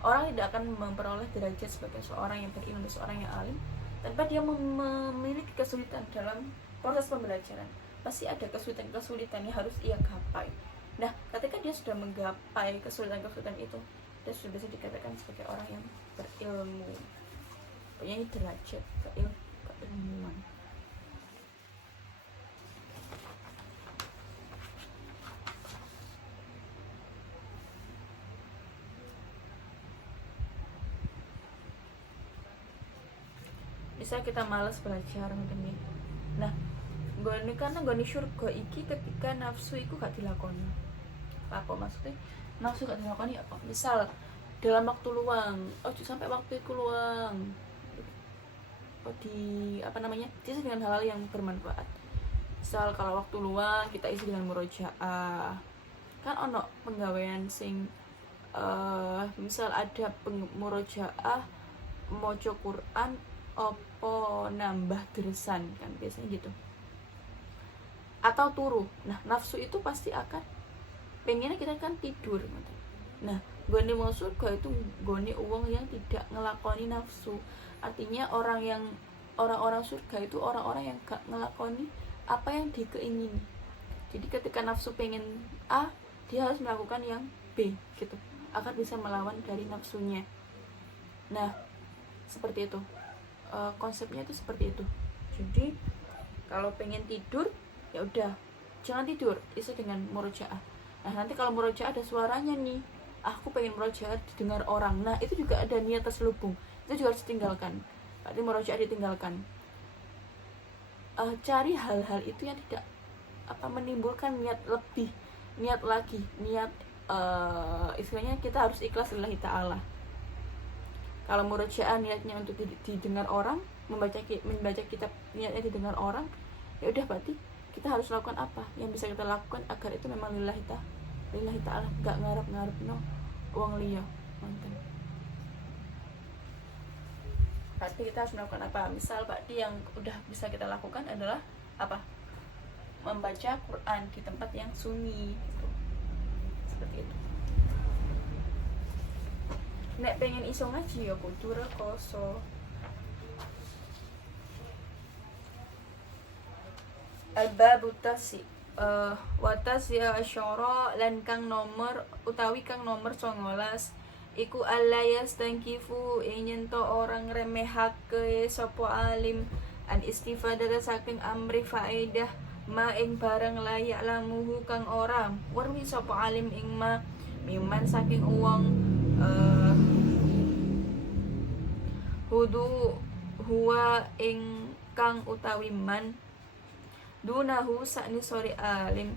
Orang tidak akan memperoleh derajat sebagai seorang yang berilmu, seorang yang alim, tanpa dia memiliki kesulitan dalam proses pembelajaran. Pasti ada kesulitan yang harus ia gapai. Nah, ketika dia sudah menggapai kesulitan itu, dia sudah bisa dikatakan sebagai orang yang berilmu. Punya derajat keilmuan. Bisa kita malas belajar mungkin. Nah, karena gue syurga iki ketika nafsu itu gak dilakoni. Apa maksudnya? Nafsu gak dilakoni apa? Misal dalam waktu luang, sampai waktu itu luang, diisi dengan hal-hal yang bermanfaat. Misal kalau waktu luang kita isi dengan murojaah. Kan ono penggawean sing misal ada murojaah, maca Quran, opo nambah dresan, kan biasanya gitu. Atau turu. Nah, nafsu itu pasti akan pengennya kita kan tidur. Nah, gone wong surga itu gone uang yang tidak ngelakoni nafsu. Artinya orang-orang surga itu orang-orang yang gak ngelakoni apa yang dikeingini. Jadi ketika nafsu pengen A, dia harus melakukan yang B gitu, agar bisa melawan dari nafsunya. Nah, seperti itu. Konsepnya itu seperti itu. Jadi kalau pengen tidur, ya udah jangan tidur, isi dengan murojaah. Nah, nanti kalau murojaah ada suaranya nih, aku pengen murojaah didengar orang, nah itu juga ada niat terselubung, itu juga harus ditinggalkan. Berarti murojaah ditinggalkan. Cari hal-hal itu yang tidak menimbulkan niat lebih, niat lagi, niat istilahnya kita harus ikhlas lillahi ta'ala. Kalau murojaah niatnya untuk didengar orang, membaca kitab niatnya didengar orang, ya udah berarti kita harus lakukan apa yang bisa kita lakukan agar itu memang lillahi ta'ala, gak ngarep wong liya. Berarti kita harus melakukan apa? Misal berarti yang udah bisa kita lakukan adalah apa? Membaca Quran di tempat yang sunyi gitu. Seperti itu. Nek pengen iso ngaji ya kudu rekoso. Al-babu tasi watas ya asyara lan kang nomor 19 iku alayas tangkifu yen to orang remehake sapa alim an istifadata saking amri faedah ma ing barang layak lamuhu kang ora werwi sapa alim ing ma miman saking uang hudu huwa ing kang utawi man dunahu sakni sori alim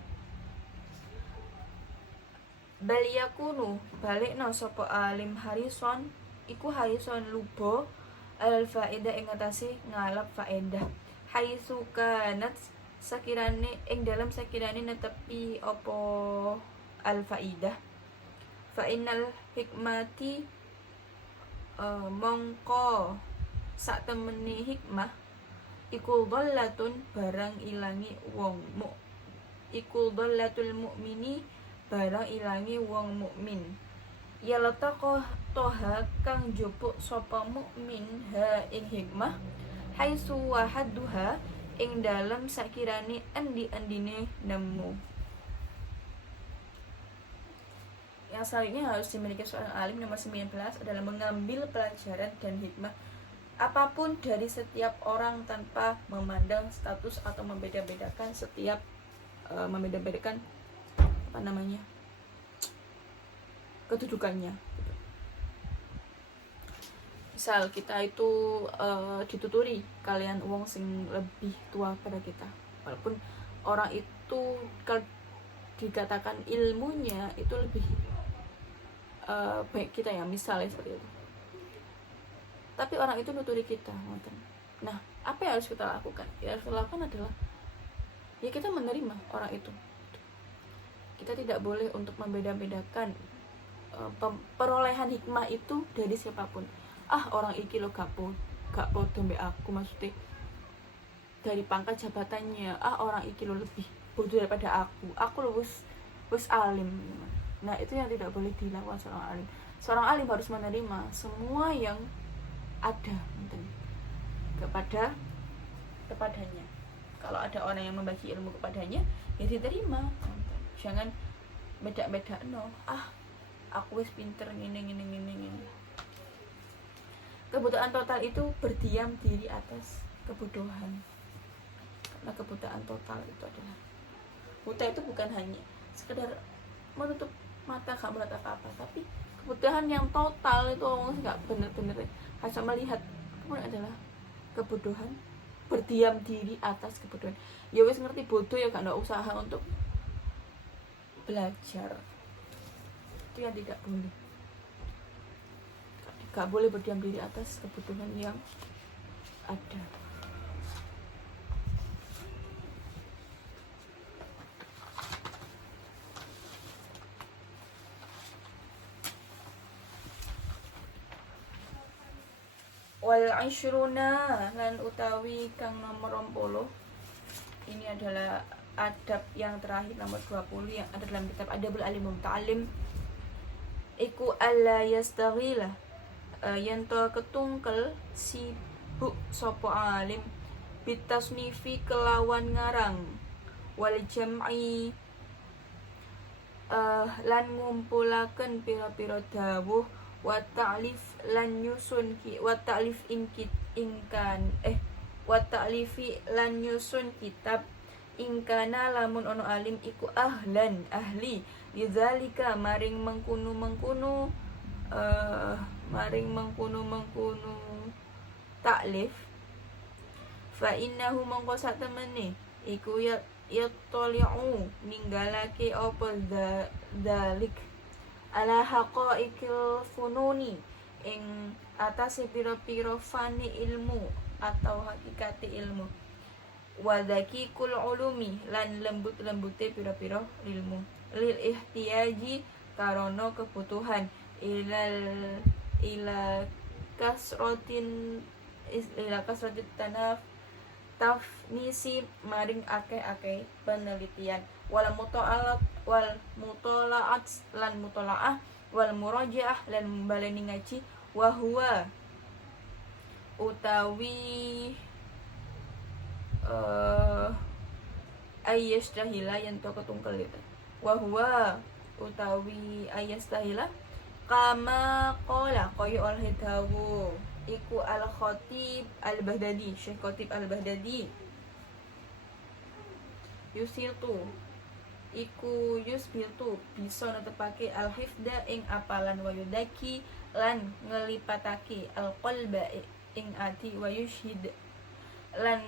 bal yakunu balikna sapa alim harison iku harison lubo al faedah ing atase ngalap faedah haitsu kanat sakirane ing dalam sakirane netepi apa al faidah fa innal hikmati mongko sak temene hikmah iku dhallatun barang ilangi wong iku dhallatul mukmini barang ilangi wong mukmin ya letako toha kang jupuk sapa mukmin ha ing hikmah haitsu wahadduha ing dalem sakirane endi-endine nemu. Yang selanjutnya harus dimiliki seorang alim nomor 19 adalah mengambil pelajaran dan hikmah apapun dari setiap orang tanpa memandang status atau membeda-bedakan kedudukannya. Misal kita itu dituturi kalian wong sing lebih tua pada kita, walaupun orang itu dikatakan ilmunya itu lebih baik kita ya, misalnya seperti itu, tapi orang itu nuturi kita. Nah, apa yang harus kita lakukan? Yang harus kita lakukan adalah ya kita menerima orang itu. Kita tidak boleh untuk membeda-bedakan perolehan hikmah itu dari siapapun. Orang iki lo gak podo mbek aku, maksudnya dari pangkat jabatannya. Orang iki lo lebih bodoh daripada aku lo wis alim. Nah, itu yang tidak boleh dilakukan seorang alim. Seorang alim harus menerima semua yang ada kepadanya. Kalau ada orang yang membagi ilmu kepadanya, ya diterima. Jangan beda-beda aku wis pinter ngene. Kebutaan total itu berdiam diri atas kebodohan. Karena kebutaan total itu adalah buta itu bukan hanya sekedar menutup mata gak melihat apa-apa, tapi kebutuhan yang total itu orang nggak benar-benar hanya melihat pun adalah kebodohan, berdiam diri atas kebodohan. Ya wis ngerti bodoh ya gak ada usaha untuk belajar. Itu yang tidak boleh. Gak boleh berdiam diri atas kebutuhan yang ada. Wal ishruna lan utawi kang nomor 20. Ini adalah adab yang terakhir nomor 20 yang ada dalam kitab Adabul Alim Muta'alim. Iku alla yastaghila yen to ketungkel sibuk sapa alim bitasnifi kelawan ngarang wal jam'i lan ngumpulaken pira-pira dawuh wa ta'lif lan nyusun wa ta'lif wa ta'lifi lan nyusun kitab ingkana lamun ono alim iku ahli lidzalika maring mengkunu ta'lif fa innahu mongko sak temene iku yattali'u ninggalake apa dalik ala haqaiqil fununi ing atase pira-pira fani ilmu atau hakikate ilmu wadaki kul ulumi lan lembut-lembute pira-pira ilmu lil ihtiyaji karono kebutuhan ila kasratin tafnisi maring akeh-akeh penelitian wal mutola'at lan mutola'ah wal murajaah lan baleni ngaji wa huwa utawi ayyastahila yang to ketungkel itu wa huwa utawi ayyastahila kama qala kaya oleh dawu iku al-Khatib al-Baghdadi, Syekh Khatib al-Baghdadi yusirtu iku yusbirtu bisa netepake al-hifda ing apalan wa yudaki lan ngelipatake al-qalba ing ati wa yushhid lan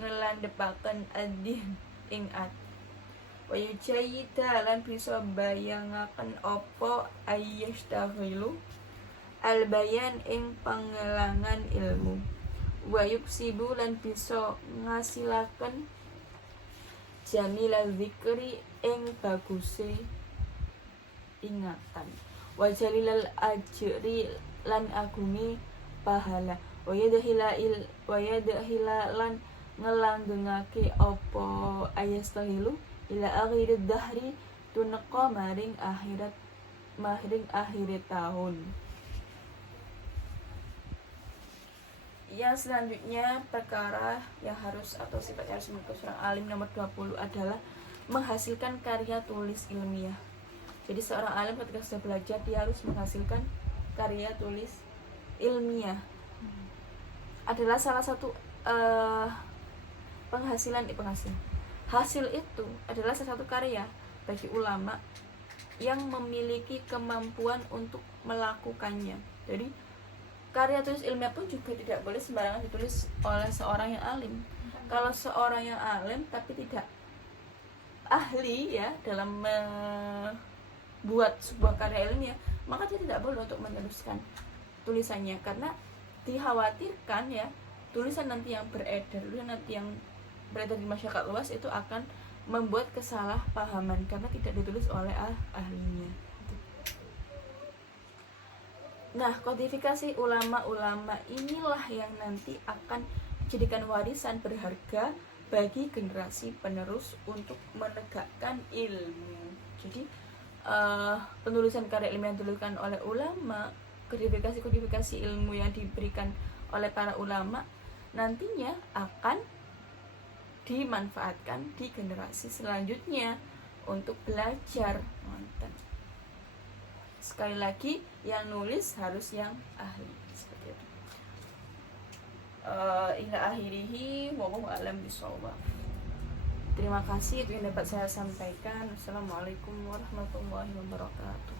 ngelandepaken adin ing ati wa yujayyida lan bisa bayangaken apa ayyastaghilu al bayan ing pangelangan ilmu, wa yuksibu lan bisa ngasilaken jamilal zikri ing baguse ingatan, wa jalilal ajri lan agungi pahala, wa yadhila lan ngelanggengake apa ayastahilu ila akhirid dahri tuneka maring akhirat tahun. Yang selanjutnya perkara yang harus atau sifatnya harus dimiliki seorang alim nomor 20 adalah menghasilkan karya tulis ilmiah. Jadi seorang alim ketika sudah belajar dia harus menghasilkan karya tulis ilmiah. Adalah salah satu penghasilan. Hasil itu adalah salah satu karya bagi ulama yang memiliki kemampuan untuk melakukannya. Jadi karya tulis ilmiah pun juga tidak boleh sembarangan ditulis oleh seorang yang alim. Kalau seorang yang alim tapi tidak ahli ya dalam membuat sebuah karya ilmiah, maka dia tidak boleh untuk meneruskan tulisannya, karena dikhawatirkan ya tulisan nanti yang beredar di masyarakat luas itu akan membuat kesalahpahaman karena tidak ditulis oleh ahlinya. Nah, kodifikasi ulama-ulama inilah yang nanti akan dijadikan warisan berharga bagi generasi penerus untuk menegakkan ilmu. Jadi penulisan karya ilmiah yang dilakukan oleh ulama, kodifikasi ilmu yang diberikan oleh para ulama nantinya akan dimanfaatkan di generasi selanjutnya untuk belajar. Sekali lagi, yang nulis harus yang ahli seperti itu. Ila akhirihi wallahu a'lam bishawab. Terima kasih itu yang dapat saya sampaikan. Wassalamualaikum warahmatullahi wabarakatuh.